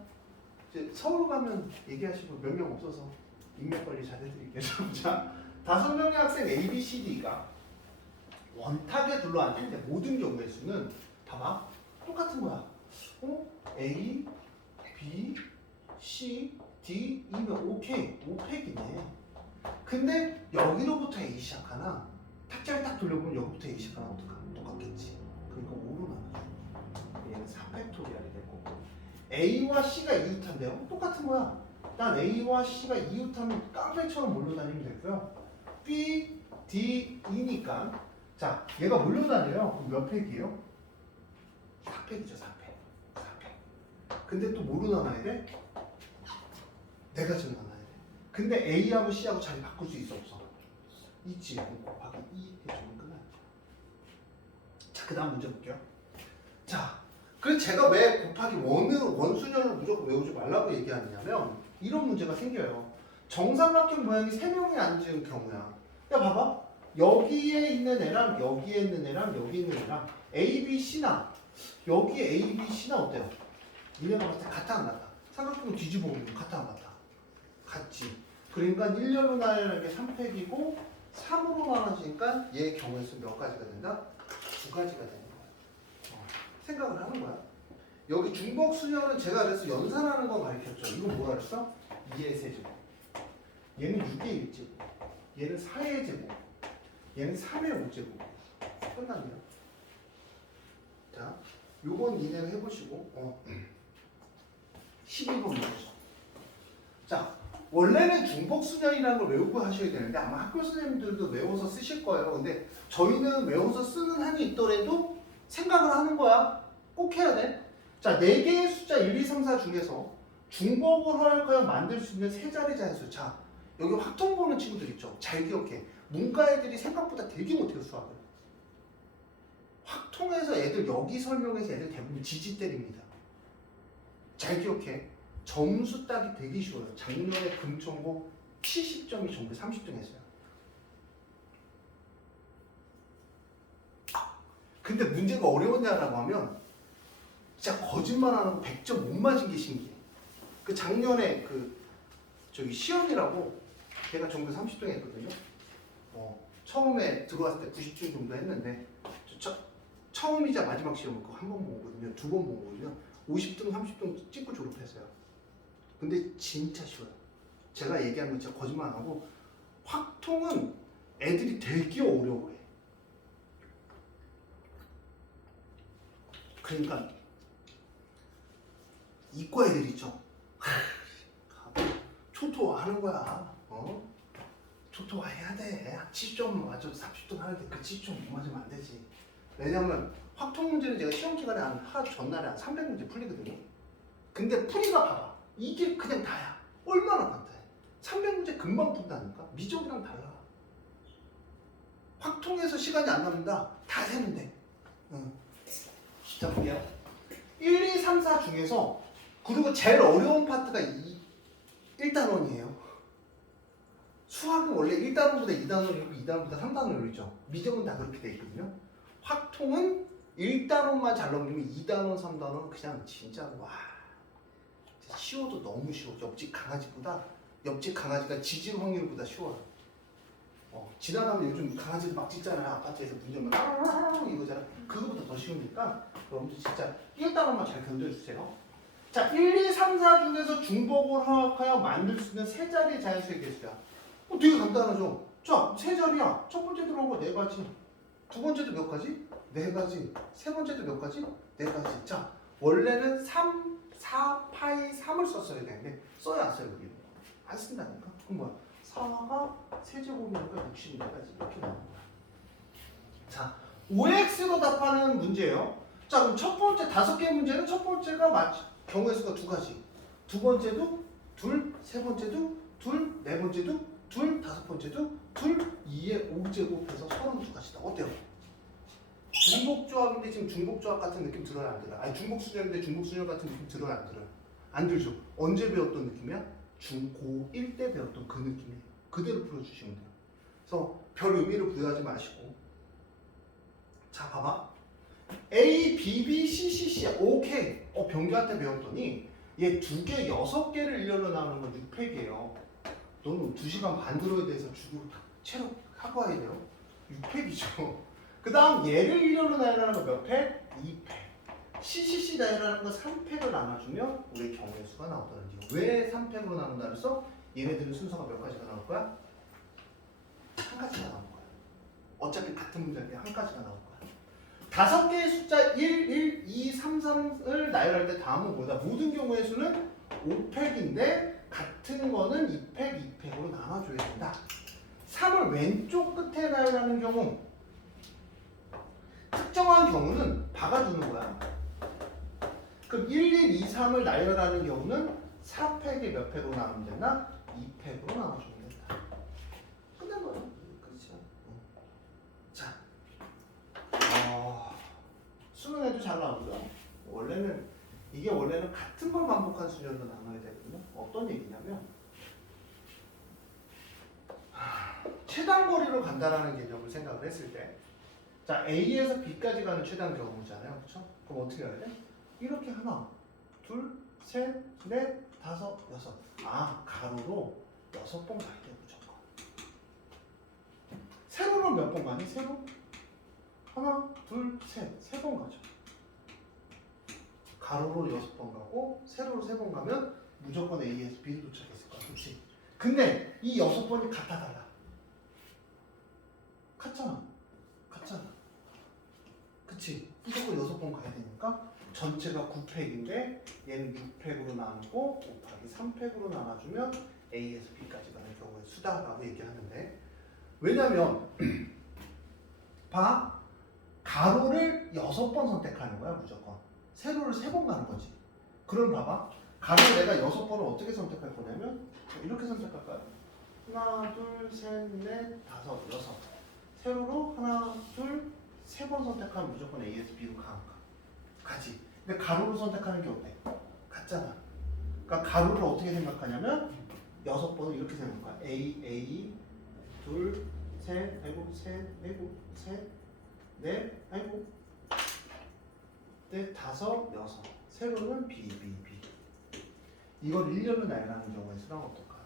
이제 서울 가면 얘기하시고 몇 명 없어서 인맥 관리 잘 해드릴게요. 자, 5명의 학생 A, B, C, D가 원탁에 둘러앉는데 모든 경우의 수는 봐봐 똑같은 거야. A, B, C, D, E면 오케이 5팩이네. 근데 여기로부터 A 시작하나 탁자를 딱 돌려보면 여기부터 A 시작하나 똑같겠지. 그러니까 5로 나눠줘. 얘는 4팩토리얼이 될 거고 A와 C가 이웃한데요. 똑같은 거야. 난 A와 C가 이웃하면 깡패처럼 몰려다니면 되고요. B, D, E니까 자 얘가 몰려다녀요. 그럼 몇 팩이에요? 4팩이죠. 4팩. 근데 또 뭐로 나눠야 돼? 네 가지로 나눠야 돼. 근데 A하고 C하고 자리 바꿀 수 있어 없어? 있지. 곱하기 2 해주면 끝나. 자, 그 다음 문제 볼게요. 자, 그래서 제가 왜 곱하기 원순열로 무조건 외우지 말라고 얘기하냐면 이런 문제가 생겨요. 정삼각형 모양이 3명이 앉은 경우야. 야, 봐봐. 여기에 있는 애랑 여기에 있는 애랑 여기 있는 애랑 A, B, C나 여기에 A, B, C나 어때요? 니네가 봤을 때 같아 안 같아? 삼각형을 뒤집어 보면 같아 안 같아? 같지. 그러니까 1렬로 나열하는 게 3팩이고 3으로 나눠지니까 얘 경우의 수 몇 가지가 된다? 2가지가 되는 거야. 생각을 하는 거야. 여기 중복 수열은 제가 그래서 연산하는 거 가르쳤죠. 이건 뭐라 그랬어? 2의 세제곱. 얘는 6의 1제곱. 얘는 4의 제곱. 얘는 3의 5제곱. 끝났네요. 자, 요건 니네가 해보시고 12번 해보죠. 자, 원래는 중복순열이라는 걸 외우고 하셔야 되는데 아마 학교 선생님들도 외워서 쓰실 거예요. 근데 저희는 외워서 쓰는 한이 있더라도 생각을 하는 거야. 꼭 해야 돼. 자, 4개의 숫자 1, 2, 3, 4 중에서 중복을 허락하여 만들 수 있는 세 자리 자연수. 자, 여기 확통 보는 친구들 있죠. 잘 기억해. 문과 애들이 생각보다 되게 못해요, 수학을. 확통해서 애들 여기 설명해서 애들 대부분 지지 때립니다. 잘 기억해. 점수 따기 되게 쉬워요. 작년에 금천고 70점이 전부 30등 했어요. 근데 문제가 어려웠냐라고 하면 진짜 거짓말 안 하고 100점 못 맞은 게 신기해. 그 작년에 저기 시험이라고 걔가 전부 30등 했거든요. 처음에 들어왔을 때 90점 정도 했는데 처음이자 마지막 시험을 한 번 본 거거든요. 2번 본 거거든요. 50등, 30등 찍고 졸업했어요. 근데 진짜 쉬워요. 제가 얘기한 건 진짜 거짓말 안 하고 확통은 애들이 되게 어려워해. 그러니까 이과 애들 있죠. 초토화하는 거야. 초토화해야 돼. 70점 맞아도 30점 하는데 그 70점 못 맞으면 안 되지. 왜냐면 확통 문제는 제가 시험 기간에 하루 전날에 한 300문제 풀리거든요. 근데 풀이가 봐봐. 이게 그냥 다야. 얼마나 간단해. 300문제 금방 푼다니까. 미적이랑 달라. 확통해서 시간이 안 남는다. 다 세면 돼. 자, 볼게요. 1, 2, 3, 4 중에서 그리고 제일 어려운 파트가 1단원이에요. 수학은 원래 1단원보다 2단원이고 2단원보다 3단원이죠. 미적은 다 그렇게 돼 있거든요. 확통은 1단원만 잘 넘기면 2단원, 3단원은 그냥 진짜 와 쉬워도 너무 쉬워. 옆집 강아지가 짖을 확률보다 쉬워요. 지나가면 요즘 강아지들 막 짖잖아요. 아파트에서 문 열면 이거잖아. 그거보다 더 쉬우니까 여러분들 진짜 1단원만 잘 견뎌주세요. 자, 1, 2, 3, 4 중에서 중복을 허락하여 만들 수 있는 세 자리의 자연수의 개수야. 되게 간단하죠. 자, 세 자리야. 첫 번째 들어온 거 4가지. 두 번째도 몇 가지? 4가지. 세 번째도 몇 가지? 4가지. 자, 원래는 3, 4, 파이 3을 썼어야 되는데 써야 안 써요, 여기. 안 쓴다니까. 그럼 뭐야? 4가 세제곱이니까 64가지 이렇게 나오는 거야. 자, OX로 답하는 문제예요. 자, 그럼 첫 번째 5개 문제는 첫 번째가 경우의 수가 2가지. 두 번째도 둘, 세 번째도 둘, 네 번째도 둘, 다섯 번째도 둘, 2의 5제곱해서 32가지다. 어때요? 중복조합인데 지금 중복조합 같은 느낌 들어요, 안 들어요? 아니, 중복순열인데 중복순열 같은 느낌 들어요, 안 들어요? 안 들죠? 언제 배웠던 느낌이야? 고1 때 배웠던 그 느낌이에요. 그대로 풀어주시면 돼요. 그래서 별 의미를 부여하지 마시고. 자, 봐봐. A, B, B, C, C, C. 오케이. 병규한테 배웠더니 얘 2개, 6개를 일렬로 나누는 건 6팩이에요. 너는 2시간 반 들어야 돼서 주고 체력 하고 와야 돼요. 6팩이죠. 그 다음 얘를 일렬로 나열하는 거 몇 팩? 2팩. CCC 나열하는 거 3팩을 나눠주면 우리 경우의 수가 나오더라고요. 왜 3팩으로 나눈다 그래서 얘네들은 순서가 몇 가지가 나올 거야? 한 가지가 나올 거야. 어차피 같은 문제인데 한 가지가 나올 거야. 5개의 숫자 1, 1, 2, 3, 3을 나열할 때 다음은 뭐다? 모든 경우의 수는 5팩인데 같은 거는 2팩, 2팩으로 나눠줘야 된다. 3을 왼쪽 끝에 나열하는 경우 특정한 경우는 박아주는 거야. 그럼 1, 1, 2, 3을 나열하는 경우는 4팩에 몇 팩으로 나누면 되나? 2팩으로 나눠주면 된다. 끝난 거야. 그렇죠. 자, 수능에도 잘 나오죠. 이게 원래는 같은 걸 반복한 수준으로 나눠야 되거든요. 어떤 얘기냐면 최단 거리로 간다라는 개념을 생각을 했을 때, 자 A에서 B까지 가는 최단 경우잖아요, 그렇죠? 그럼 어떻게 해야 돼? 이렇게 하나, 둘, 셋, 넷, 다섯, 여섯. 가로로 6번 가야 돼 무조건. 세로는 몇 번 가니? 세로? 하나, 둘, 셋, 3번 가죠. 가로로 6번 가고 세로로 3번 가면 무조건 A에서 B를 도착했을 거야, 그렇지? 근데 이 6번이 같아 달라? 같잖아. 그치? 무조건 6번 가야 되니까 전체가 9팩인데 얘는 6팩으로 나누고 곱하기 3팩으로 나눠주면 A에서 B까지 가는 경우의 수다라고 얘기하는데, 왜냐면 봐, 가로를 6번 선택하는 거야 무조건. 세로를 3번 가는 거지. 그럼 봐봐, 가로 내가 6번을 어떻게 선택할 거냐면 이렇게 선택할까요? 하나, 둘, 셋, 넷, 다섯, 여섯. 세로로 하나, 둘, 3번 선택하면 무조건 A에서 B로 가지. 근데 가로로 선택하는 게 어때? 같잖아. 그러니까 가로를 어떻게 생각하냐면 6번을 이렇게 생각해. A, 둘, 셋, 셋, 넷, 넷, 다섯, 여섯. 세로는 B. 이걸 1년을 나열하는 경우에 수랑 어떨까요?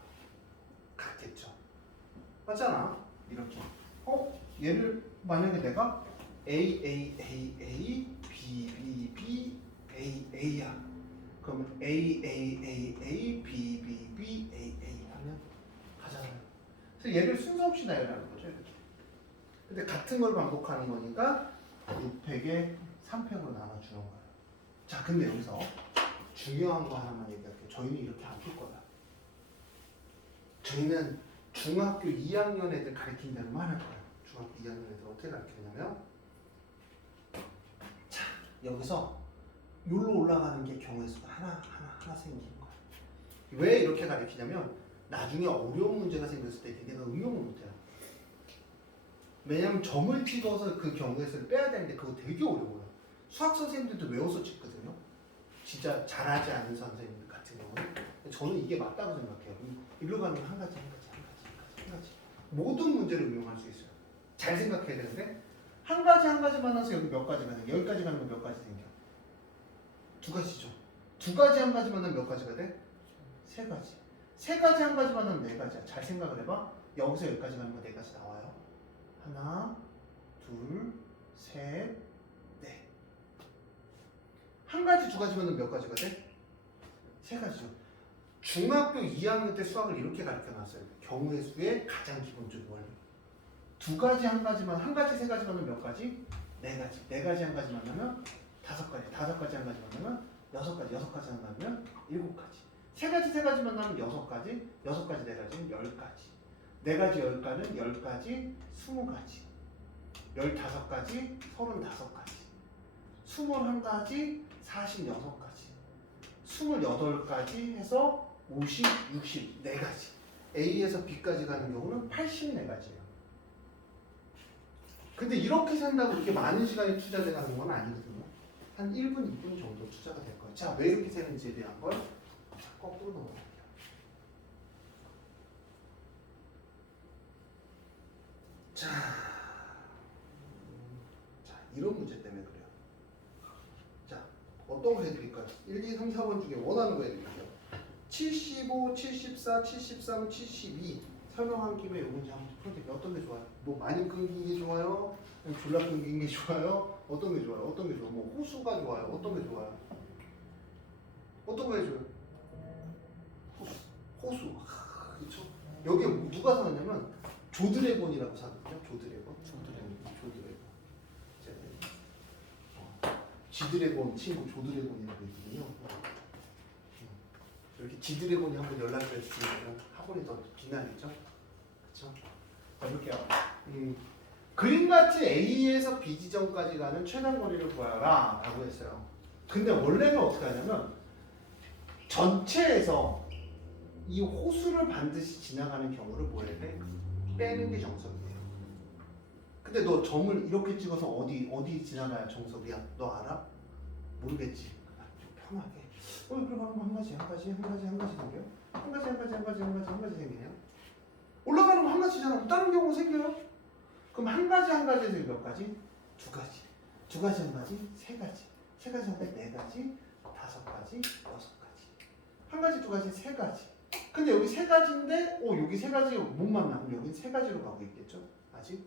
같겠죠. 맞잖아. 이렇게. 얘를 만약에 내가 A, B, A야. 그러면 A, B, A 하면 가잖아요. 그래서 얘를 순서 없이 나열하는 거죠. 이렇게. 근데 같은 걸 반복하는 거니까 6팩에 3팩으로 나눠주는 거예요. 자, 근데 여기서 중요한 거 하나만 얘기할게요. 저희는 이렇게 안 풀 거야. 저희는 중학교 2학년 애들 가르친 대로만 할 거예요. 중학교 2학년 애들 어떻게 가르치냐면, 자, 여기서 여기로 올라가는 게 경우의 수가 하나 생기는 거야. 왜 이렇게 가르치냐면 나중에 어려운 문제가 생겼을 때 얘는 응용을 못해요. 왜냐면 점을 찍어서 그 경우의 수를 빼야 되는데 그거 되게 어려워요. 수학 선생님들도 외워서 찍거든요. 진짜 잘하지 않은 선생님들 같은 경우는. 저는 이게 맞다고 생각해요. 일로 가면 한 가지. 모든 문제를 응용할 수 있어요. 잘 생각해야 되는데 한 가지만 해서 여기 몇 가지가 돼? 여기까지 가면 몇 가지 생겨? 2가지죠. 2가지 한 가지만 하면 몇 가지가 돼? 3가지. 3가지 한 가지만 하면 4가지야. 잘 생각을 해봐. 여기서 여기까지 가는 거 4가지 나와요. 하나, 둘, 셋, 넷. 한 가지, 2가지만 하면 몇 가지가 돼? 3가지죠. 중학교 2학년 때 수학을 이렇게 가르쳐놨어요. 경우의 수의 가장 기본적인 원리. 2가지 한 가지만, 한 가지 3가지만 하면 몇 가지? 4가지. 4가지 한 가지만 하면 5가지. 5가지 한 가지만 하면 6가지. 6가지 한 가지면 7가지. 3가지만 하면 6가지. 6가지 4가지는 10가지. 4가지 10가지는 10가지, 20가지. 15가지, 35가지. 21가지, 46가지. 28가지 해서 50, 60, 4가지. A에서 B까지 가는 경우는 84가지예요. 근데 이렇게 산다고 그렇게 많은 시간이 투자돼 가는 건 아니거든요. 한 1분, 2분 정도 투자가 될 거예요. 자, 왜 이렇게 세는지에 대한 걸 거꾸로 넘어갈게요. 자, 이런 문제 때문에 그래요. 자, 어떤 거 해드릴까요? 1, 2, 3, 4번 중에 원하는 거 해드릴게요. 75, 74, 73, 72 설명한 김에 이 문제 한번 풀어드릴게요. 어떤 게 좋아요? 뭐 많이 끊긴 게 좋아요? 졸라 끊긴 게 좋아요? 어떤 게 좋아요? 뭐 호수가 좋아요? 어떤 게 좋아요? 어떤 거 해줘요? 호수. 그렇죠? 여기에 누가 사느냐면 조드래곤이라고 사거든요. 조드래곤. 지드래곤 친구 조드래곤이라고 있거든요. 이렇게 지드래곤이 한번 연락을 해주시면 학원이 더 빛나겠죠? 그렇죠? 자, 볼게요. 그림같이 A에서 B 지점까지 가는 최단 거리를 구하라 라고 했어요. 근데 원래는 어떻게 하냐면 전체에서 이 호수를 반드시 지나가는 경우를 뭐 해야 돼? 빼는 게 정석이에요. 근데 너 점을 이렇게 찍어서 어디 지나가야 정석이야? 너 알아? 모르겠지. 좀 편하게. 그럼 한 가지 생겨요? 한 가지 생기네요. 올라가는 거 한 가지잖아. 다른 경우 생겨요? 그럼 한 가지에서 몇 가지? 두 가지. 두 가지 한 가지? 세 가지. 세 가지 한 가지? 네 가지? 다섯 가지? 여섯 가지. 한 가지, 두 가지, 세 가지. 근데 여기 세 가지인데, 여기 세 가지 못 만나면 여기 세 가지로 가고 있겠죠? 아직?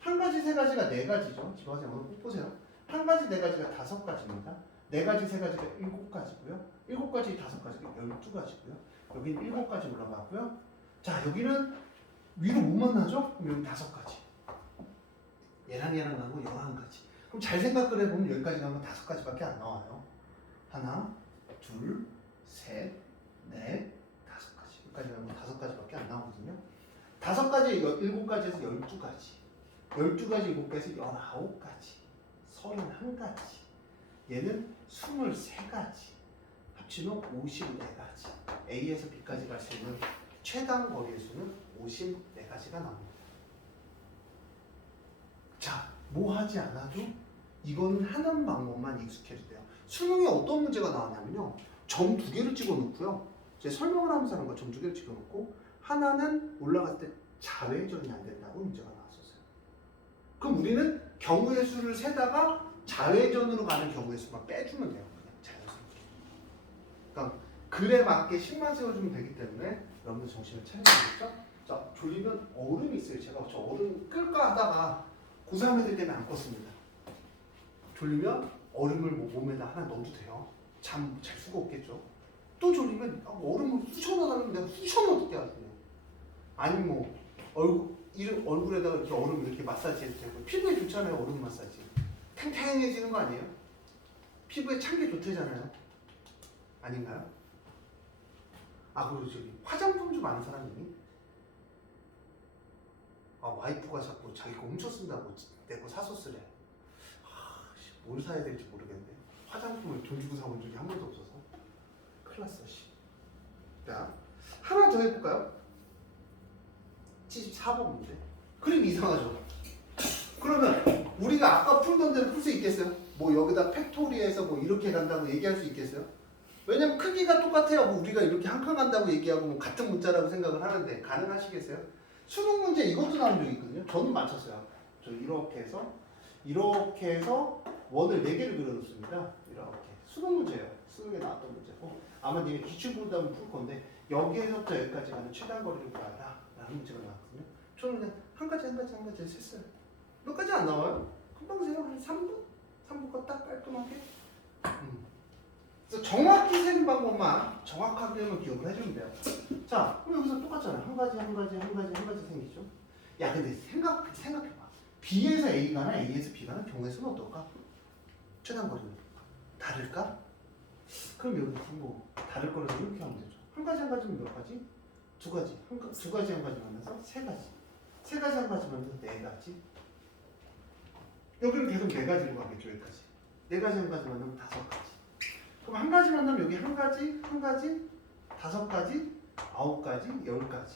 한 가지, 세 가지가 네 가지죠. 집어서 오늘 꼭 보세요. 한 가지, 네 가지가 다섯 가지입니다. 네 가지, 세 가지가 일곱 가지고요. 일곱 가지, 다섯 가지가 12가지고요. 여기는 일곱 가지 올라가고요. 자, 여기는 위로 못 만나죠? 그럼 여기 다섯 가지. 얘랑 가고 11가지. 그럼 잘 생각을 해보면 여기까지 가면 다섯 가지밖에 안 나와요. 하나, 둘, 셋, 넷, 다섯 가지. 여기까지 가면 다섯 가지밖에 안 나오거든요. 다섯 가지, 일곱 가지에서 12가지. 12가지, 일곱 가지에서 19가지. 31가지. 얘는 23가지. 합치면 54가지. A에서 B까지 갈 수 있는 최단 거리의 수는 54가지가 나옵니다. 자, 뭐 하지 않아도 이거는 하는 방법만 익숙해도 돼요. 수능에 어떤 문제가 나오냐면요. 점 두 개를 찍어 놓고요. 제 설명을 하면서 하는 거 점 두 개를 찍어 놓고 하나는 올라갔을 때 자회전이 안 된다고 문제가 나왔었어요. 그럼 우리는 경우의 수를 세다가 자회전으로 가는 경우의 수만 빼주면 돼요. 그냥 자연스럽게. 그러니까 글에 맞게 식만 세워주면 되기 때문에 여러분들 정신을 차리면 되겠죠? 자, 졸리면 얼음이 있어요. 제가 저 얼음 끌까 하다가 고3 애들 때문에 안 껐습니다. 졸리면 얼음을 몸에다 하나 넣어도 돼요. 잠 잘 수가 없겠죠. 또 졸리면 얼음을 쑤셔 넣어달라면 내가 쑤셔 넣을게 하거든요. 아니면 뭐 얼굴에다가 이렇게 얼음을 이렇게 마사지 해도 되고 피부에 좋잖아요. 얼음 마사지. 탱탱해지는 거 아니에요? 피부에 찬 게 좋대잖아요. 아닌가요? 그리고 저기 화장품 좀 아는 사람 있니? 와이프가 자꾸 자기 거 훔쳐 쓴다고 내 거 사서 쓰래. 뭘 사야 될지 모르겠네. 화장품을 돈 주고 사본 적이 한 번도 없어서 큰일 났어. 자, 하나 더 해볼까요? 74번 문제. 그림 이상하죠? 그러면 우리가 아까 풀던 대로 풀 수 있겠어요? 뭐 여기다 팩토리에서 뭐 이렇게 간다고 얘기할 수 있겠어요? 왜냐면 크기가 똑같아요. 뭐 우리가 이렇게 한 칸 간다고 얘기하고 뭐 같은 문자라고 생각을 하는데 가능하시겠어요? 수능 문제 이것도 나온 적이 있거든요. 저는 맞췄어요. 저 이렇게 해서 원을 4개를 그려놓습니다. 이렇게. 수능 문제예요. 수능에 나왔던 문제고 아마 니네 기출보다는 풀 건데 여기에서부터 여기까지 가는 최단 거리를 구하라 라는 문제가 나왔거든요. 저는 그냥 한 가지 셌어요. 몇 가지 안 나와요? 금방 세요. 한 3분? 3분간 딱 깔끔하게. 그래서 정확히 세는 방법만 정확하게만 기억을 해주면 돼요. 자, 그럼 여기서 똑같잖아요. 한 가지 생기죠. 야, 근데 생각해봐. B에서 A 가나 A에서 B 가는 경우의 수는 어떨까? 최단 거리는 다를까? 그럼 여기서 뭐 다를 거라서 이렇게 하면 되죠. 한 가지면 몇 가지? 두 가지. 두 가지 한 가지 만나서 세 가지. 세 가지 한 가지 만나서 네 가지. 여기는 계속 네 가지로 가겠죠. 여기까지. 네 가지 한 가지 만나면 다섯 가지. 그럼 한 가지 만나면 여기 한 가지, 다섯 가지, 9가지, 10가지,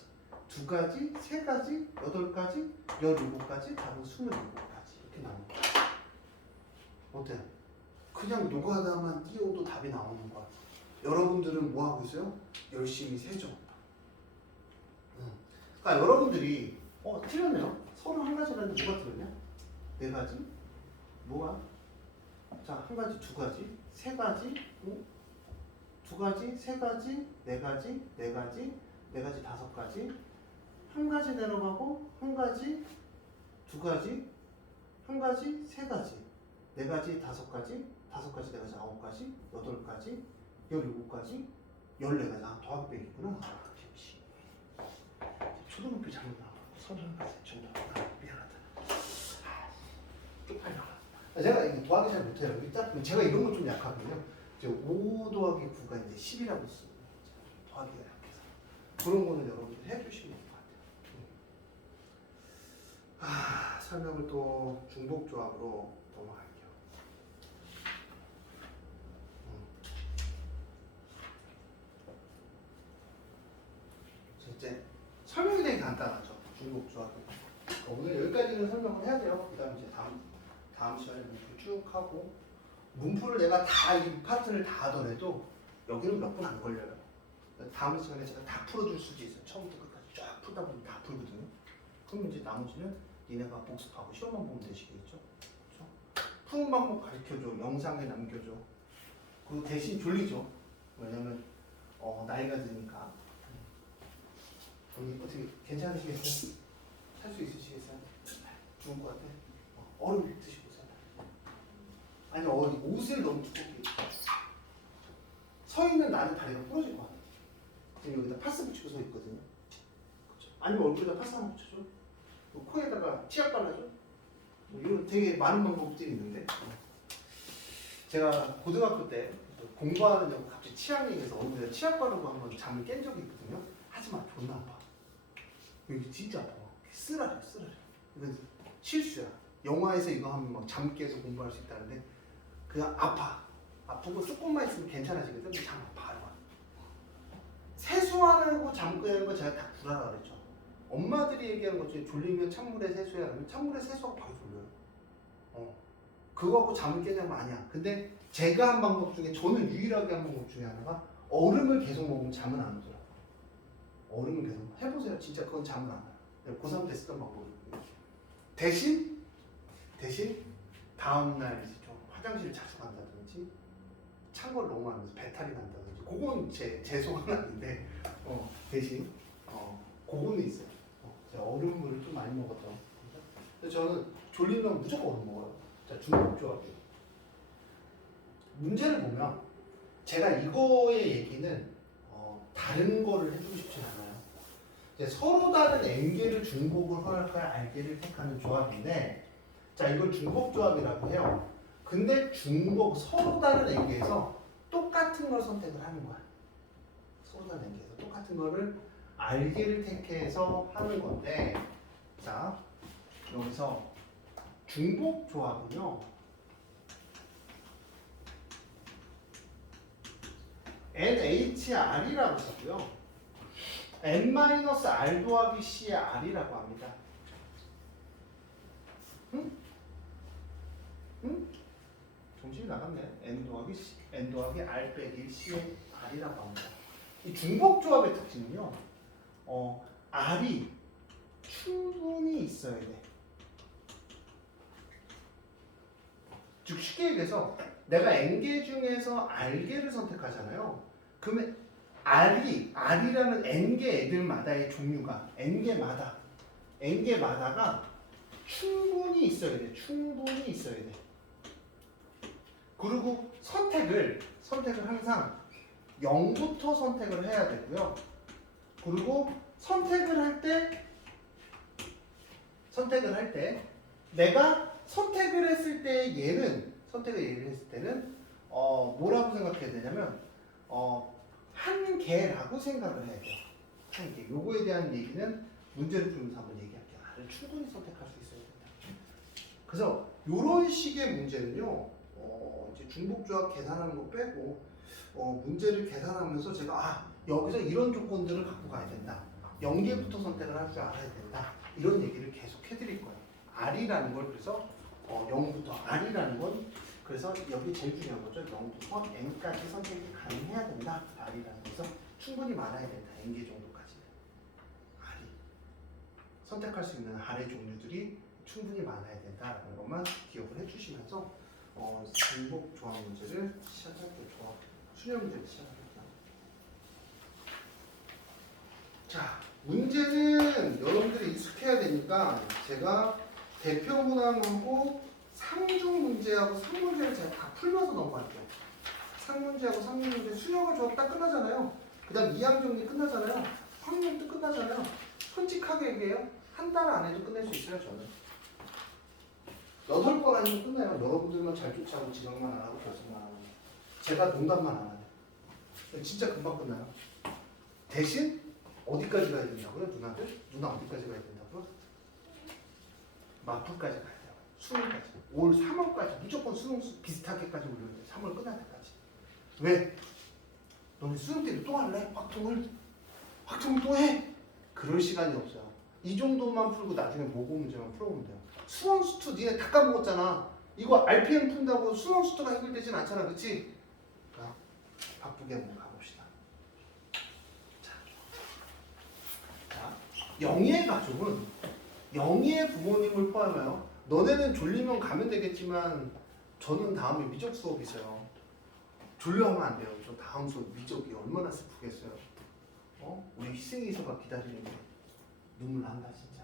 두 가지, 세 가지, 8가지, 17가지, 답은 27가지 이렇게 나옵니다. 어때요? 그냥 노가다만 띄워도 답이 나오는 거야. 여러분들은 뭐 하고 있어요? 열심히 세죠. 그러니까 여러분들이 틀렸네요. 31가지라는데 뭐가 틀렸냐? 네 가지? 뭐가? 자, 한 가지, 두 가지, 세 가지, 두 가지, 세 가지, 네 가지, 다섯 가지, 한 가지 내려가고, 한 가지, 두 가지, 한 가지, 세 가지, 네 가지, 다섯 가지, 네 가지, 9가지, 8가지, 17가지, 14가지. 더하기 빼기구나. 초등학교 잘못 나와. 31가지 정답. 미안하다. 쪽팔려. 제가 이거 더하기 잘 못해요. 일단 제가 이런 거 좀 약하거든요. 이제 5 더하기 9가 이제 10이라고 써요. 더하기가 약해서. 그런 거는 여러분들 해주시면 될 것 같아요. 설명을 또 중복조합으로 넘어갈게요. 이제 설명이 되게 간단하죠. 중복조합은. 오늘 여기까지는 설명을 해야 돼요. 그 다음 이제 다음 시간에 문풀 쭉 하고 문풀을 내가 다 이 파트를 다 하더라도 여기는 몇 분 안 걸려요. 다음 시간에 제가 다 풀어줄 수도 있어요. 처음부터 끝까지 쫙 풀다 보면 다 풀거든요. 그럼 이제 나머지는 니네가 복습하고 시험만 보면 되시겠죠? 그렇죠? 푸는 방법 가르쳐줘. 영상에 남겨줘. 그리고 대신 졸리죠. 왜냐면 나이가 드니까. 어떻게 괜찮으시겠어요? 살 수 있으시겠어요? 좋을 것 같아. 얼음 드시고 살아요. 아니 옷을 너무 두껍게 입고 서 있는 나는 다리가 부러질 것 같아. 지금 여기다 파스 붙이고 서 있거든요. 그렇죠? 아니면 얼굴에다 파스 하나 붙여줘. 코에다가 치약 발라줘. 이런 되게 많은 방법들이 있는데 제가 고등학교 때 공부하는 갑자기 치약 얘기해서 얼굴에 치약 바르고 한번 잠을 깬 적이 있거든요. 하지마, 존나 아파. 여기 진짜 아파. 쓰라려. 이건 실수야. 영화에서 이거 하면 막 잠 깨서 공부할 수 있다는데 그냥 아프고 조금만 있으면 괜찮아지거든. 근데 잠 아파. 세수하고 잠 깨는 거 제가 다 불안하라 그랬죠. 엄마들이 얘기하는 것 중에 졸리면 찬물에 세수해야 하면 찬물에 세수하고 바로 졸려요. 그거 갖고 잠을 깨냐면 아니야. 근데 제가 한 방법 중에 저는 유일하게 한 방법 중에 하나가 얼음을 계속 먹으면 잠은 안 오더라고요. 얼음을 계속 해보세요. 진짜 그건 잠은 안 와요. 고3 때 쓰던 방법이거든요. 대신 다음날 이제 좀 화장실 자주 간다든지 찬 걸 너무 하면서 배탈이 난다든지 그건 제 소원은 아닌데 대신 그거는 있어요. 제가 얼음물을 좀 많이 먹었죠. 근데 저는 졸리면 무조건 얼음 먹어요. 자, 중복조합이에요. 문제를 보면 제가 이거의 얘기는 다른 거를 해주고 싶진 않아요. 이제 서로 다른 N개를 중복을 허락할 R개를 택하는 조합인데 자, 이걸 중복조합이라고 해요. 근데 서로 다른 N개에서 똑같은 걸 선택을 하는 거야. 서로 다른 N개에서 똑같은 거를 R개를 택해서 하는 건데 자, 여기서 중복조합은요 NHR이라고 썼고요. N-R 더하기 C의 R이라고 합니다. 응? 정신이 나갔네. N 더하기 R 빼기 C의 R이라고 합니다. 이 중복조합의 특징은요. R이 충분히 있어야 돼. 즉 쉽게 얘기해서 내가 N개 중에서 R개를 선택하잖아요. 그러면 R이라는 N개 애들마다의 종류가 N개마다가 충분히 있어야 돼. 충분히 있어야 돼. 그리고 선택을 항상 0부터 선택을 해야 되고요. 그리고 선택을 할 때 내가 선택을 했을 때는 뭐라고 생각해야 되냐면 한 개라고 생각을 해야 돼요. 한 개. 요거에 대한 얘기는 문제를 풀면서 한번 얘기할게요. R을 충분히 선택할 수 있어야 된다. 그래서 요런 식의 문제는요. 이제 중복조합 계산하는 거 빼고 문제를 계산하면서 제가 여기서 이런 조건들을 갖고 가야 된다. 0개부터 선택을 할 줄 알아야 된다. 이런 얘기를 계속 해드릴 거예요. R이라는 걸 그래서 0부터 R이라는 건 그래서 여기 제일 중요한 거죠. 0부터 N까지 선택이 가능해야 된다. R이라는 거서 충분히 많아야 된다. N개 정도까지는. R이 선택할 수 있는 R의 종류들이 충분히 많아야 된다라는 것만 기억을 해주시면서 중복 조합 문제를 시작할게요. 수렴 문제를 시작할게요. 자, 문제는 여러분들이 익숙해야 되니까 제가 대표 문항하고 상중 문제하고 상문제를 제가 다 풀면서 넘어갈게요. 상문제하고 상문문제 수영을 딱 끝나잖아요. 그 다음 2항 정리 끝나잖아요. 확률도 끝나잖아요. 솔직하게 얘기해요. 한 달 안에도 끝낼 수 있어요. 저는 8번 아니면 끝나요. 여러분들만 잘 쫓아오고 지각만 안 하고 결승만 안 하고 제가 농담만 안 하요. 진짜 금방 끝나요. 대신 어디까지 가야 된다고요? 누나 어디까지 가야 된다고요? 마플까지 가야 돼요. 수능까지. 올 3월까지 무조건 수능 비슷하게까지 올려야 돼. 3월 끝날 때까지. 왜? 너네 수능 때문에 또 할래? 확통을? 확통을 또 해? 그럴 시간이 없어요. 이 정도만 풀고 나중에 모고 문제만 풀어보면 돼요. 수능 수투 니네 다 까먹었잖아. 이거 RPM 푼다고 수능 수투가 해결되진 않잖아. 그치? 바쁘게 한번 가봅시다. 자, 영희의 가족은 영희의 부모님을 포함해요. 너네는 졸리면 가면 되겠지만 저는 다음에 미적 수업이 있어요. 졸려하면 안 돼요. 저 다음 수업 미적이 얼마나 슬프겠어요. 우리 희생이서가 기다리는데 눈물 난다 진짜.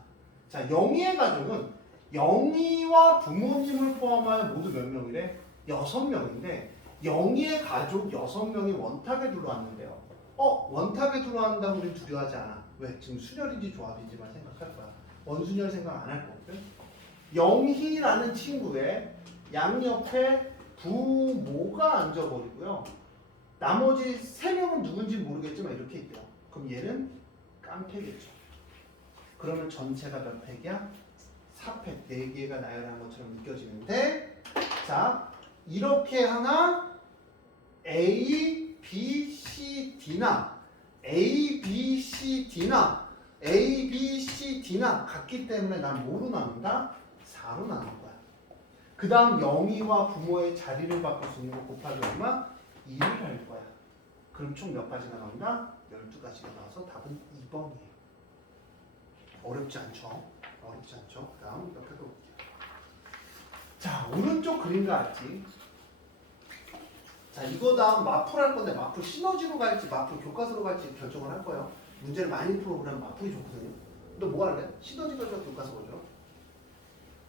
자, 영희의 가족은 영희와 부모님을 포함하여 모두 몇 명이래? 6명인데 영희의 가족 6명이 원탁에 들어왔는데요. 원탁에 들어왔다고 우리 두려워하지 않아. 왜? 지금 순혈인지 조합인지만 생각할 거야. 원순혈 생각 안 할 거거든. 영희라는 친구의 양옆에 부모가 앉아버리고요. 나머지 3명은 누군지 모르겠지만 이렇게 있대요. 그럼 얘는 깡패겠죠. 그러면 전체가 몇 팩이야? 4팩. 4개가 나열한 것처럼 느껴지는데, 자, 이렇게 하나 A, B, C, D나 A, B, C, D나 A, B, C, D나 같기 때문에 난 뭐로 나눈다? 4로 나눈 거야. 그 다음 영희와 부모의 자리를 바꿀 수 있는 거 곱하기 얼마? 2를 할 거야. 그럼 총 몇 가지가 나온다? 12가지가 나와서 답은 2번이에요. 어렵지 않죠? 어렵지 않죠? 그 다음 옆에 또 볼게요. 자, 오른쪽 그림 같지? 자, 이거 다음 마풀 할 건데 마풀 시너지로 갈지 마풀 교과서로 갈지 결정을 할 거예요. 문제를 많이 풀어보면 마풀이 좋거든요. 너 뭐 할래? 시너지 가지고 교과서 보죠?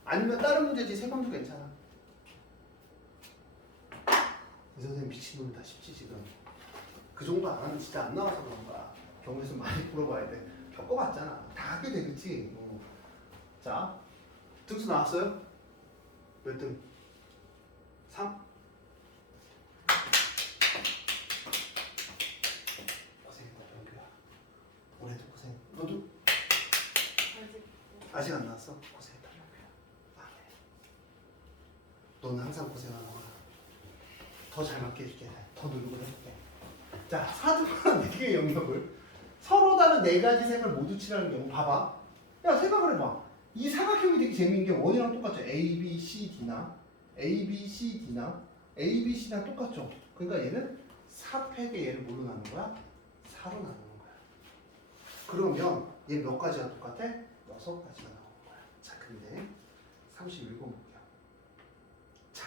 아니면 다른 문제지 세감도 괜찮아. 이 선생님 미친놈이다 싶지 지금. 그 정도 안 하면 진짜 안 나와서 그런 거야. 경우에서 많이 물어봐야 돼. 겪어봤잖아. 다 하게 되겠지. 자, 등수 나왔어요? 몇 등? 3? 고생했다 영규야. 올해도 고생. 너도? 아직 안 나왔어? 고생했다 영규야. 아, 네. 너는 항상 고생하는 거야. 더 잘 맞게 해줄게. 더 노력을 해줄게. 자, 4등분한 4개의 영역을 서로 다른 4가지 색을 모두 칠하는 경우 봐봐. 야, 생각을 해봐. 이 사각형이 되게 재밌는 게 원이랑 똑같죠. A, B, C, D나 A, B, C, D나 A, B, C랑 똑같죠. 그러니까 얘는 4팩의 얘를 뭘로 나누는 거야? 4로 나누는 거야. 그러면 얘 몇 가지가 똑같아? 6가지가 나오는 거야. 자, 근데 31번 볼게요. 자,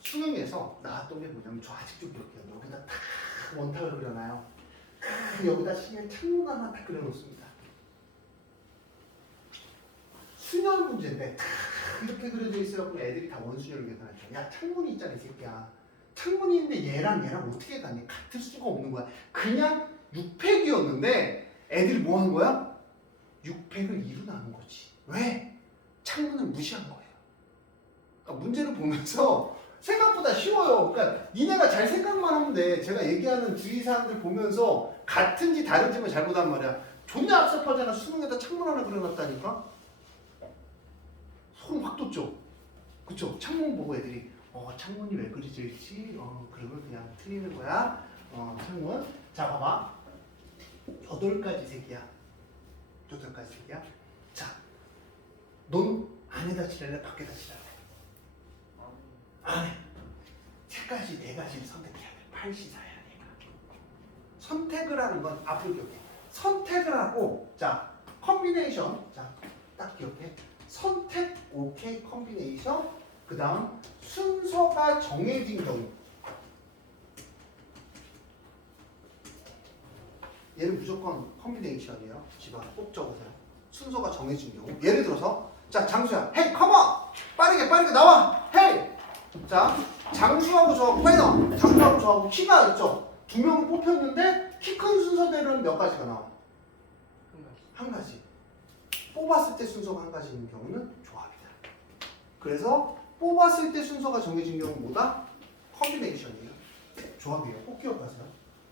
수능에서 나왔던 게 뭐냐면 저 아직도 기억해요. 여기다 다 원탁을 그려놔요. 여기다 시계 창문 하나 딱 그려놓습니다. 순열 문제인데 다 이렇게 그려져 있어요. 그럼 애들이 다 원순열을 계산하죠. 야, 창문이 있잖아 이 새끼야. 창문이 있는데 얘랑 어떻게 다니? 같을 수가 없는 거야. 그냥 6팩이었는데 애들이 뭐 하는 거야? 6팩을 2로 나눈 거지. 왜? 창문을 무시한 거예요. 그러니까 문제를 보면서 생각보다 쉬워요. 그러니까 니네가 잘 생각만 하면 돼. 제가 얘기하는 주위 사람들 보면서 같은지 다른지만 잘 보단 말이야. 존나 압습하잖아. 수능에다 창문 하나 그려놨다니까. 소름 확 돋죠? 그쵸? 창문 보고 애들이 창문이 왜 그려져 있지? 그러면 그냥 틀리는 거야. 창문. 자, 봐봐. 8가지 색이야. 8가지 색이야. 자, 넌 안에다 칠할래? 밖에다 칠할래? 안에. 색까지 4가지를 선택해야 돼. 8시사야 내가. 선택을 하는 건 앞으로 기억해. 선택을 하고, 자, 컨비네이션. 자, 딱 기억해. 선택, 오케이, 컨비네이션. 그 다음 순서가 정해진 경우. 얘는 무조건 컨비네이션이에요. 집안 꼭 적으세요. 순서가 정해진 경우. 예를 들어서 자, 장수야, 헤이 컴온! 빠르게 나와! 헤이! 자, 장수하고 저하고 빨리 나와. 장수하고 저하고 키가 있죠? 2명을 뽑혔는데 키 큰 순서대로는 몇 가지가 나와? 한 가지. 뽑았을 때 순서가 한 가지인 경우는 조합이다. 그래서 뽑았을 때 순서가 정해진 경우는 뭐다? 컨비네이션이에요. 조합이에요. 꼭 기억하세요.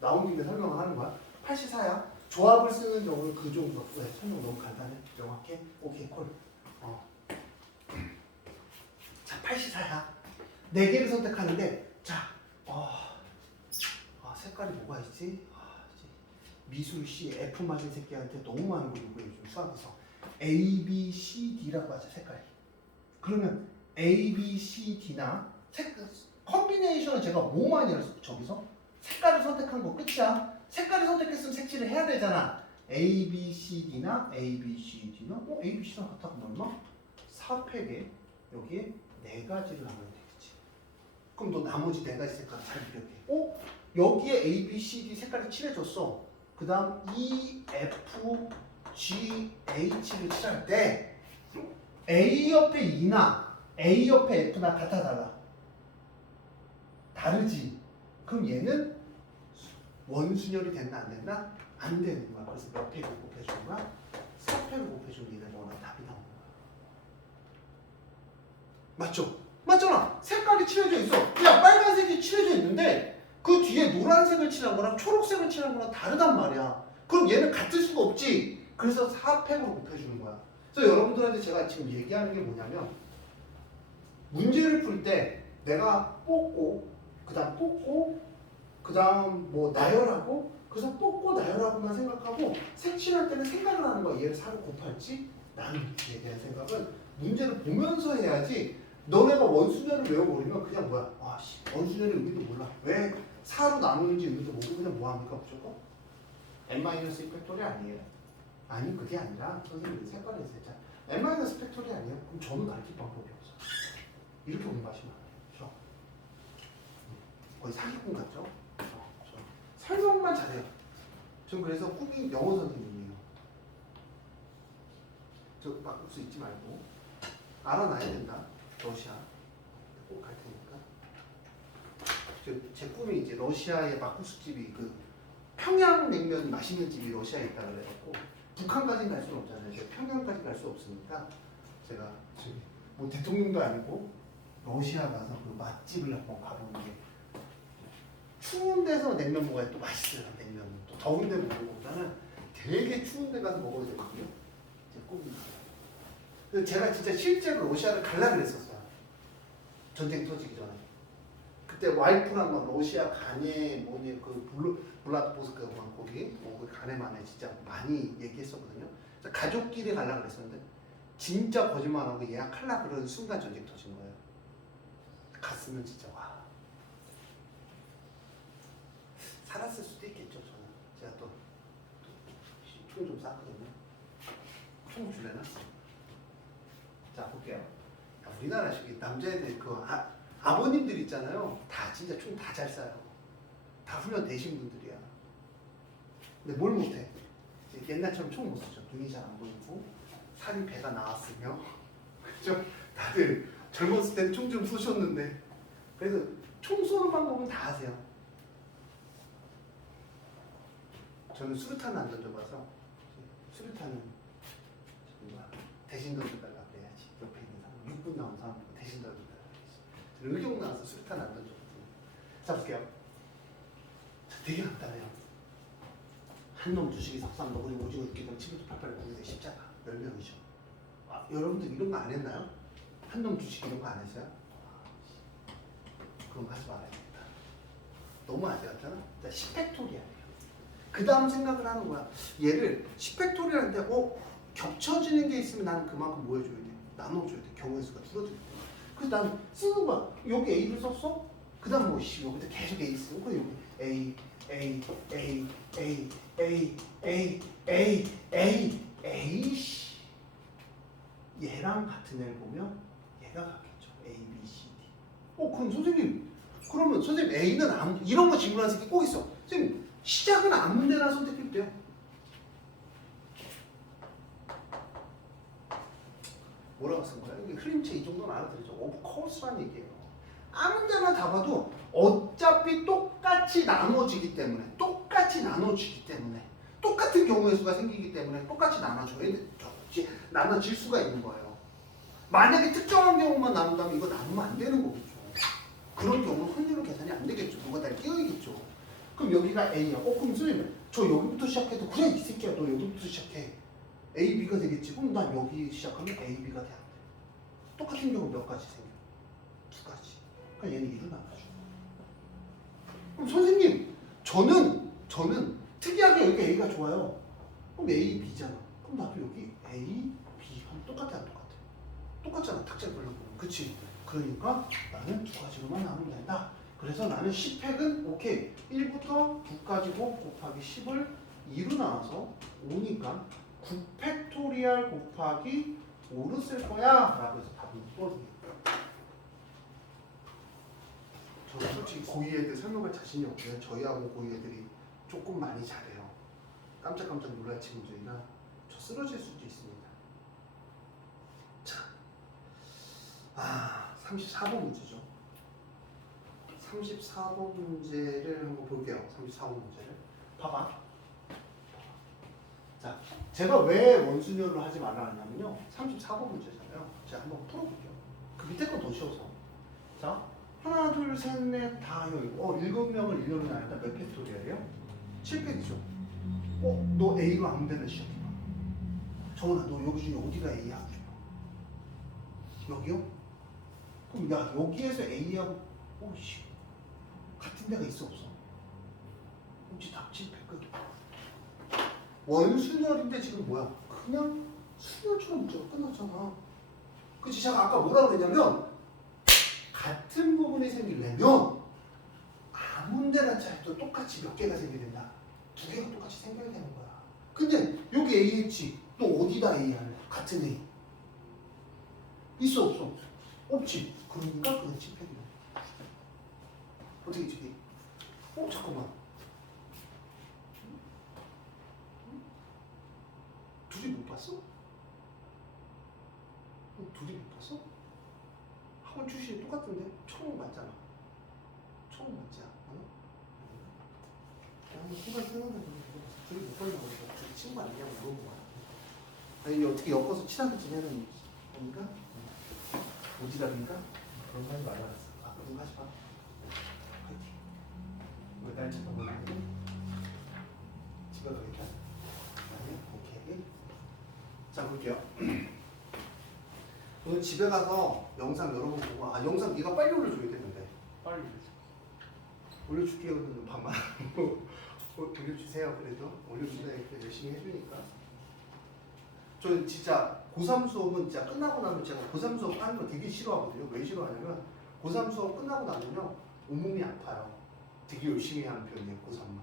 나온 김에 설명을 하는 거야. 8시사야. 조합을 쓰는 경우는 그 정도. 왜? 설명 너무 간단해. 명확해. 오케이 콜. 8시4야. 4개를 선택하는데 자, 색깔이 뭐가 있지? 미술 C, F 맞은 새끼한테 너무 많은 걸 요구해 준 수학에서 A, B, C, D라고 하자 색깔이. 그러면 A, B, C, D나 컨비네이션은 제가 뭐 많이 했어? 저기서 색깔을 선택한 거 끝이야. 색깔을 선택했으면 색칠을 해야 되잖아. A, B, C, D나 A, B, C, D나 A, B, C랑 같아 그러면 얼마? 4팩에 여기에 4가지를 하면 되겠지. 그럼 너 나머지 4가지 색깔 잘 비교해. 여기에 A, B, C, D 색깔이 칠해졌어. 그 다음 E, F, G, H를 칠할 때 A 옆에 E나 A 옆에 F나 같아 달라? 다르지. 그럼 얘는 원순열이 됐나 안 됐나? 안 되는 거야. 그래서 몇 팩을 곱해주는 거야? 4팩을 곱해주면 얘는 원하는 답이 나오는 거야. 맞죠? 맞잖아. 색깔이 칠해져 있어. 야, 빨간색이 칠해져 있는데 그 뒤에 노란색을 칠한 거랑 초록색을 칠한 거랑 다르단 말이야. 그럼 얘는 같을 수가 없지. 그래서 4팩으로 곱해주는 거야. 그래서 여러분들한테 제가 지금 얘기하는 게 뭐냐면 문제를 풀 때 내가 뽑고 그 다음 뭐 나열하고 그래서 뽑고 나열하고만 생각하고 색칠할 때는 생각을 하는 거야. 얘를 4로 곱할지 나눌지에 대한 생각은 문제를 보면서 해야지. 너네가 원순열을 외워버리면 그냥 뭐야? 원순열의 의미도 몰라. 왜 4로 나누는지 의미도 모르고 그냥 뭐합니까 무조건? n-2 팩토리 아니에요? 아니 그게 아니라 선생님이 색깔을 했자 n-2 팩토리 아니에요? 그럼 저는 가르칠 방법이 없어. 이렇게 공부하시면 안 돼요. 거의 사기꾼 같죠? 설명만 잘해요. 전 그래서 꿈이 영어 선생님이에요. 저 바꿀 수 있지 말고 알아놔야 된다. 러시아 꼭 갈 테니까. 제 꿈이 이제 러시아의 막국수집이 그 평양냉면 맛있는 집이 러시아에 있다 그래갖고 북한까지는 갈 수는 없잖아요. 제가 평양까지 갈 수 없으니까 제가 뭐 대통령도 아니고 러시아 가서 그 맛집을 한번 가보는 게 추운 데서 냉면 먹어야 또 맛있어요. 냉면 또 더운 데 먹는 것보다는 되게 추운 데 가서 먹어야 되거든요. 제 꿈입니다. 그래서 제가 진짜 실제로 러시아를 갈라 그랬었어요. 전쟁 터지기 전에. 그때 와이프랑 막 러시아 간에 뭐니 그 블라드보스크 거기 간에만에 진짜 많이 얘기했었거든요. 가족끼리 갈라 그랬었는데 진짜 거짓말하고 예약하려 그러는 순간 전쟁 터진 거예요. 갔으면 진짜 와 살았을 수도 있겠죠. 저는 제가 또 총 좀 쌌거든요. 총 줄래나? 자 볼게요. 우리나라식이 남자애들 그 아버님들 있잖아요. 다 진짜 총 다 잘 쏴요. 다 훈련 되신 분들이야. 근데 뭘 못해? 옛날처럼 총 못 쏘죠. 눈이 잘 안 보이고 살이 배가 나왔으며 그죠? 다들 젊었을 때는 총 좀 쏘셨는데 그래서 총 쏘는 방법은 다 아세요. 저는 수류탄을 안 던져봐서 수류탄은 대신 던져달라 그래야지. 옆에 있는 사람 6분 나온 사람 대신 던져달라 그래야지. 저는 의경 나와서 수류탄 안 던져거든요. 자 볼게요. 되게 간단해요. 한놈 주식이 석삼도 그리고 오징어 육개장 치부도 팔팔 구우대 십자가 10명이죠. 여러분들 이런 거 안 했나요? 한놈 주식 이런 거 안 했어요? 그런 거 하지 말아야겠다. 너무 아재 같잖아? 자 10팩토리알이에요. 그 다음 생각을 하는 거야. 얘를 10팩토리알인데 겹쳐지는 게 있으면 나는 그만큼 뭐 해줘야 돼? 나눠줘야 돼. 경우의 수가 줄어들고. 그래서 나는 쓰는 거야. 여기 A를 썼어? 그 다음 여기다 계속 A 쓰고 그래 여기 A A A A A A A A A 씨 얘랑 같은 애를 보면 얘가 같겠죠. A B C D. 그럼 선생님 그러면 선생님 A는 이런 거 질문하는 새끼 꼭 있어. 선생님 시작은 아무 데나 선택해도 돼요. 뭐라고 쓴 거야? 이게 흐림체 이 정도는 알아들었죠. 오브 코스라는 얘기예요. 아무 데나 다 봐도 어차피 똑같이 나눠지기 때문에 똑같은 경우의 수가 생기기 때문에 똑같이 나눠질 수가 있는 거예요. 만약에 특정한 경우만 나눈다면 이거 나누면 안 되는 거겠죠. 그런 경우는 확률로 계산이 안 되겠죠. 누가 다 끼어야겠죠. 그럼 여기가 A야. 그럼 선생님 저 여기부터 시작해도 그래 이 새끼야 너 여기부터 시작해. A, B가 되겠지. 그럼 난 여기 시작하면 A, B가 돼. 똑같은 경우 몇 가지 생겨. 그럼 얘는 2로 나눠줘. 그럼 선생님, 저는 특이하게 여기 A가 좋아요. 그럼 A, B잖아. 그럼 나도 여기 A, B 하면 똑같아, 안 똑같아? 똑같잖아. 탁자 걸려보면. 그치? 그러니까 나는 두 가지로만 나누면 된다. 그래서 나는 10팩은 오케이. 1부터 9까지고 곱하기 10을 2로 나눠서 5니까 9팩토리얼 곱하기 5로 쓸 거야. 라고 해서 답을 풀어줍니다. 저는 솔직히 고2 애들 설명할 자신이 없어요. 저희하고 고2 애들이 조금 많이 잘해요. 깜짝깜짝 놀랄 친구들이라 저 쓰러질 수도 있습니다. 자, 34번 문제죠. 34번 문제를 한번 볼게요. 34번 문제를. 봐봐. 자, 제가 왜 원순열로 하지 말라 하냐면요. 34번 문제잖아요. 제가 한번 풀어볼게요. 그 밑에 거 더 쉬워서. 자, 하나, 둘, 셋, 넷, 다 여기고 7명을 1년에 나눴다. 몇 팩토리얼이에요? 7팩이죠. 너 A로 아무 데나 시작해봐. 정훈아, 너 여기 중에 어디가 A 하고 싶어? 여기요? 그럼 야, 여기에서 A하고 같은 데가 있어 없어? 혹시 답 7팩 원순열인데 지금 뭐야? 그냥 순열처럼 문제가 끝났잖아. 그치? 제가 아까 뭐라고 그랬냐면 같은 부분이 생기려면 아무 데나 차이도 똑같이 몇 개가 생겨야 된다. 2개가 똑같이 생겨야 되는 거야. 근데 여기 A 했지. 또 어디다 A 할래? 같은 A. 있어 없어? 없지. 그러니까 그냥 7팩이야. 어떻게 지금? 잠깐만. 둘이 못 봤어? 둘이 못 봤어? 학원 출신이 똑같은데? 처음 맞잖아. 처음 맞지 않아? 한번 순간 생각해보면 둘이 못 봤냐고 둘이 친구 아니냐고 물어본 거야. 아니 어떻게 엮어서 친하게 지내는 건가? 오지랖인가? 그런 거 하지 말아놨어. 그런 거 하지 마. 화이팅. 왜 날 쳐다보는 거지? 집에 가겠다. 아니, 오케이. 자, 볼게요. 오늘 집에 가서 영상 여러 번 보고 영상 네가 빨리 올려줘야 되는데 빨리 올려줄게요. 그러면 반말 올려주세요. 그래도 올려준다 이렇게 열심히 해주니까 저는 진짜 고3 수업은 진짜 끝나고 나면 제가 고3 수업 하는 거 되게 싫어하거든요. 왜 싫어하냐면 고3 수업 끝나고 나면요 온몸이 아파요. 되게 열심히 하는 편이에요. 고3만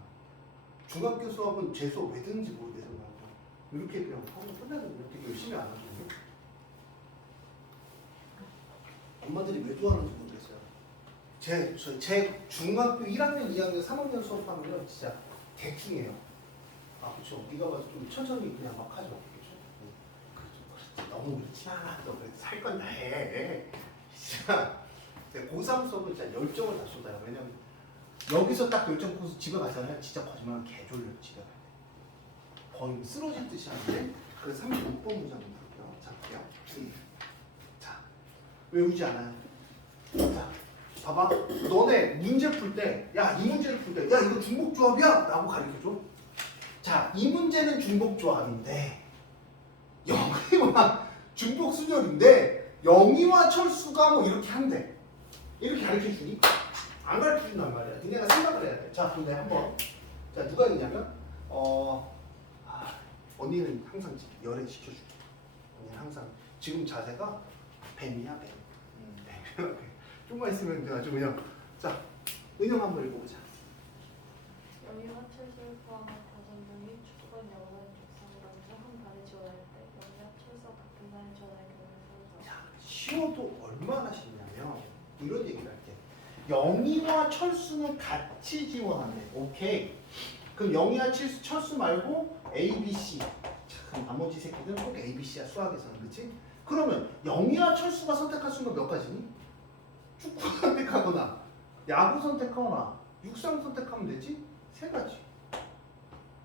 중학교 수업은 제 수업 왜 듣는지 모르겠어요. 이렇게 그냥 하고 끝나거든요. 되게 열심히 안 하거든요. 엄마들이 왜 좋아하는지 모르겠어요. 제 중학교 1학년, 2학년, 3학년 수업하면 진짜 대충해요. 그렇죠. 네가 봐서 좀 천천히 그냥 막 하죠. 그렇죠. 너무 그렇지 않아. 너 살 건 다 해. 진짜 고3 수업은 진짜 열정을 다 쏟아요. 왜냐면 여기서 딱 열정 꽂아서 집에 가잖아요. 진짜 거짓말 개졸려요. 집에 갈 때. 거의 쓰러질 듯이 하는데 그래서 36번 문장 볼게요. 자, 볼게요. 자, 외우지 않아요. 자, 봐봐. 너네 문제 풀 때, 야, 이 문제를 풀 때, 야, 이거 중복조합이야! 라고 가르쳐줘. 자, 이 문제는 중복조합인데, 영희와 중복순열인데, 영희와 철수가 뭐 이렇게 한대. 이렇게 가르쳐주니? 안 가르쳐준단 말이야. 니네가 생각을 해야 돼. 자, 근데 한번. 자, 누가 있냐면, 언니는 항상 열애 시켜줄게. 언니는 항상. 지금 자세가 뱀이야, 뱀. 좀만 있으면 돼. 아주 그냥. 자, 은영 한번 읽어보자. 영희와 철수를 포함한 5명이 축구건 영원한 객상으로 한 반에 지원할 때 영희와 철수가 같은 반에 지원할 경우는 자, 쉬워도 얼마나 쉽냐면 이런 얘기를 할게. 영희와 철수는 같이 지원한대. 오케이. 그럼 영희와 철수 말고 A, B, C. 자, 그럼 나머지 새끼들은 꼭 A, B, C야. 수학에서는. 그치? 그러면 영희와 철수가 선택할 수 있는 건 몇 가지니? 축구 선택하거나 야구 선택하거나 육상 선택하면 되지? 3가지.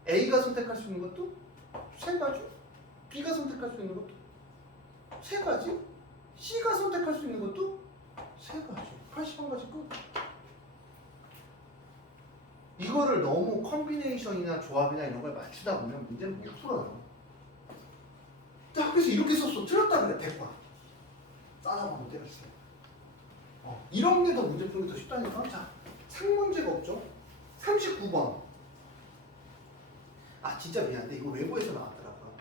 A가 선택할 수 있는 것도 3가지. B가 선택할 수 있는 것도 3가지. C가 선택할 수 있는 것도 3가지. 81가지 끝. 이거를 너무 컨비네이션이나 조합이나 이런 걸 맞추다 보면 문제는 못 풀어요. 자, 그래서 이렇게 썼어. 틀렸다 그래. 100번. 따라가면 때려주세요. 이런 게 더 문제 푸는 게 더 쉽다니까. 자, 상문제가 없죠. 39번. 아 진짜 미안한데 이거 외고에서 나왔더라고요.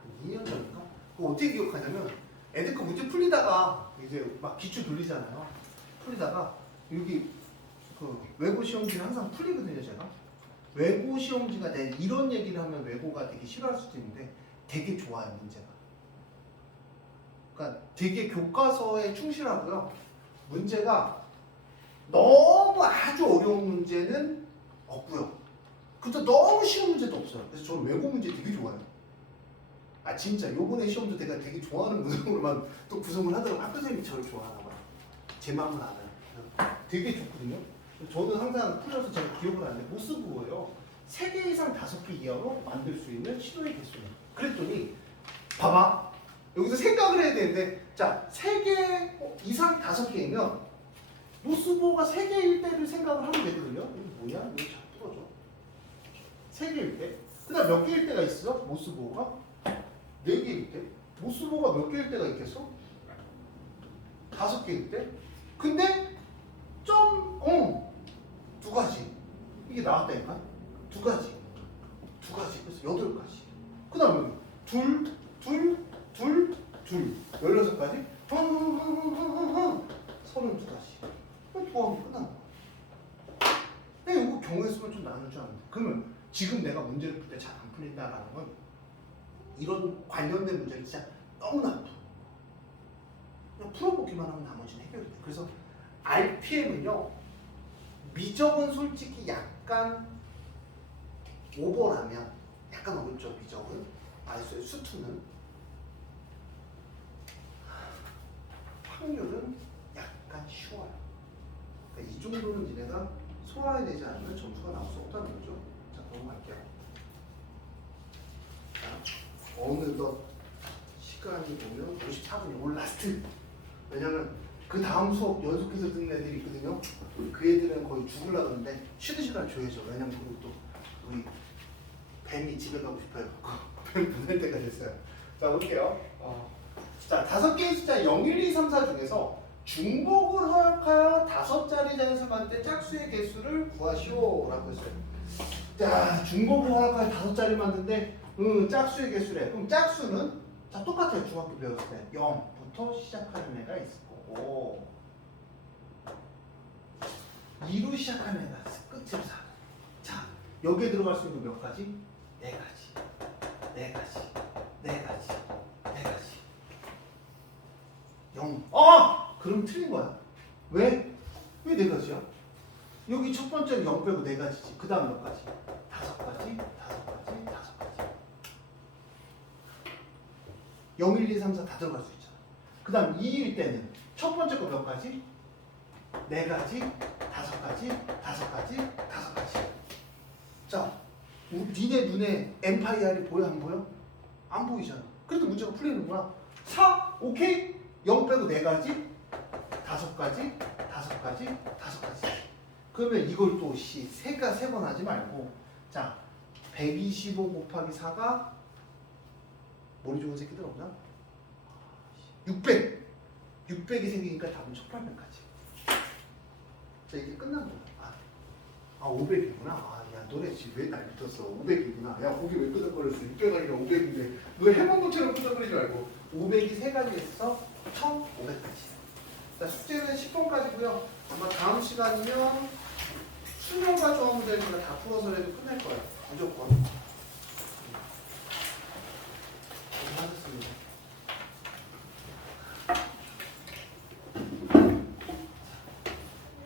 한 2년 전인가? 그거 어떻게 기억하냐면 애들 그 문제 풀리다가 이제 막 기출 돌리잖아요. 풀리다가 여기 그 외고 시험지는 항상 풀리거든요, 제가. 외고 시험지가 이런 얘기를 하면 외고가 되게 싫어할 수도 있는데 되게 좋아요, 문제가. 그러니까 되게 교과서에 충실하고요. 문제가 너무 아주 어려운 문제는 없고요. 그것도 너무 쉬운 문제도 없어요. 그래서 저는 외고 문제 되게 좋아해요. 아 진짜 요번에 시험도 내가 되게 좋아하는 문항으로만 또 구성을 하더라고요. 학교 선생님이 저를 좋아하나 봐요. 제 마음은 알아요. 되게 좋거든요. 저는 항상 풀려서 제가 기억을 하는데 모스부호예요. 3개 이상 5개 이하로 만들 수 있는 시도의 개수예요. 그랬더니 봐봐. 여기서 생각을 해야 되는데 자 3개 이상 5개이면 모스부호가 3개일 때를 생각을 하면 되거든요. 이거 뭐야? 이거 자꾸 부러져. 3개일 때. 그 다음 몇 개일 때가 있어? 모스부호가? 4개일 때? 모스부호가 몇 개일 때가 있겠어? 5개일 때? 근데 좀, 2가지. 이게 나왔다니까? 2가지. 그래서 8가지. 그 다음에 둘, 16가지? 32가지. 도함이 끝나는 거야. 근데 이거 경우에 쓰면 좀 나눌 줄 아는데. 그러면 지금 내가 문제를 풀 때 잘 안 풀린다라는 건 이런 관련된 문제를 진짜 너무나 안 풀어. 그냥 풀어보기만 하면 나머지는 해결이 돼. 그래서 RPM은요, 미적은 솔직히 약간 오버라면, 약간 어렵죠, 미적은. 알았어요, 수투는. 확률은 약간 쉬워요. 그러니까 이 정도는 니네가 소화해내지 않으면 점수가 나올 수 없다는 거죠. 자, 넘어갈게요. 자, 어느덧 시간이 보면 54분이 올 라스트. 왜냐면 그 다음 수업 연속해서 듣는 애들이 있거든요. 그 애들은 거의 죽으려고 하는데 쉬는 시간 줘야죠. 왜냐면 그리고 또 우리 뱀이 집에 가고 싶어요. 뱀 보낼 때가 됐어요. 자, 볼게요. 자, 5개의 숫자 0, 1, 2, 3, 4 중에서 중복을 허용하여 5자리 자연수만대 짝수의 개수를 구하시오 라고 했어요. 자, 중복을 허용하여 5자리 만드는데 짝수의 개수래. 그럼 짝수는 자 똑같아요. 중학교 배웠을 때 0부터 시작하는 애가 있을 거고 2로 시작하는 애가 끝을 사. 자, 여기에 들어갈 수 있는 몇 가지? 4가지 0. 그럼 틀린 거야. 왜? 왜 4가지야? 여기 첫 번째는 0 빼고 4가지지. 그 다음 몇 가지? 5가지. 0, 1, 2, 3, 4 다 들어갈 수 있잖아. 그 다음 2일 때는 첫 번째 거 몇 가지? 4가지, 5가지. 자, 니네 눈에 엠파이어이 보여 안 보여? 안 보이잖아. 그래도 문제가 풀리는 거야. 4, 오케이? 0 빼고 4가지, 5가지. 그러면 이걸 또 세 번 하지 말고 자, 125 곱하기 4가 머리 좋은 새끼들 없나? 600! 600이 생기니까 답은 1800까지. 자, 이게 끝난 거야. 500이구나. 야, 너네 지금 왜 날 믿었어? 500이구나. 야, 거기 왜 끄덕거렸어? 600 아니라 500인데. 너 해본 것처럼 끄덕거리지 말고. 500이 3가지 있어. 1500까지. 자, 숙제는 10번까지고요. 아마 다음 시간이면 수능과 조합 문제를 다 풀어서라도 끝낼 거예요. 무조건.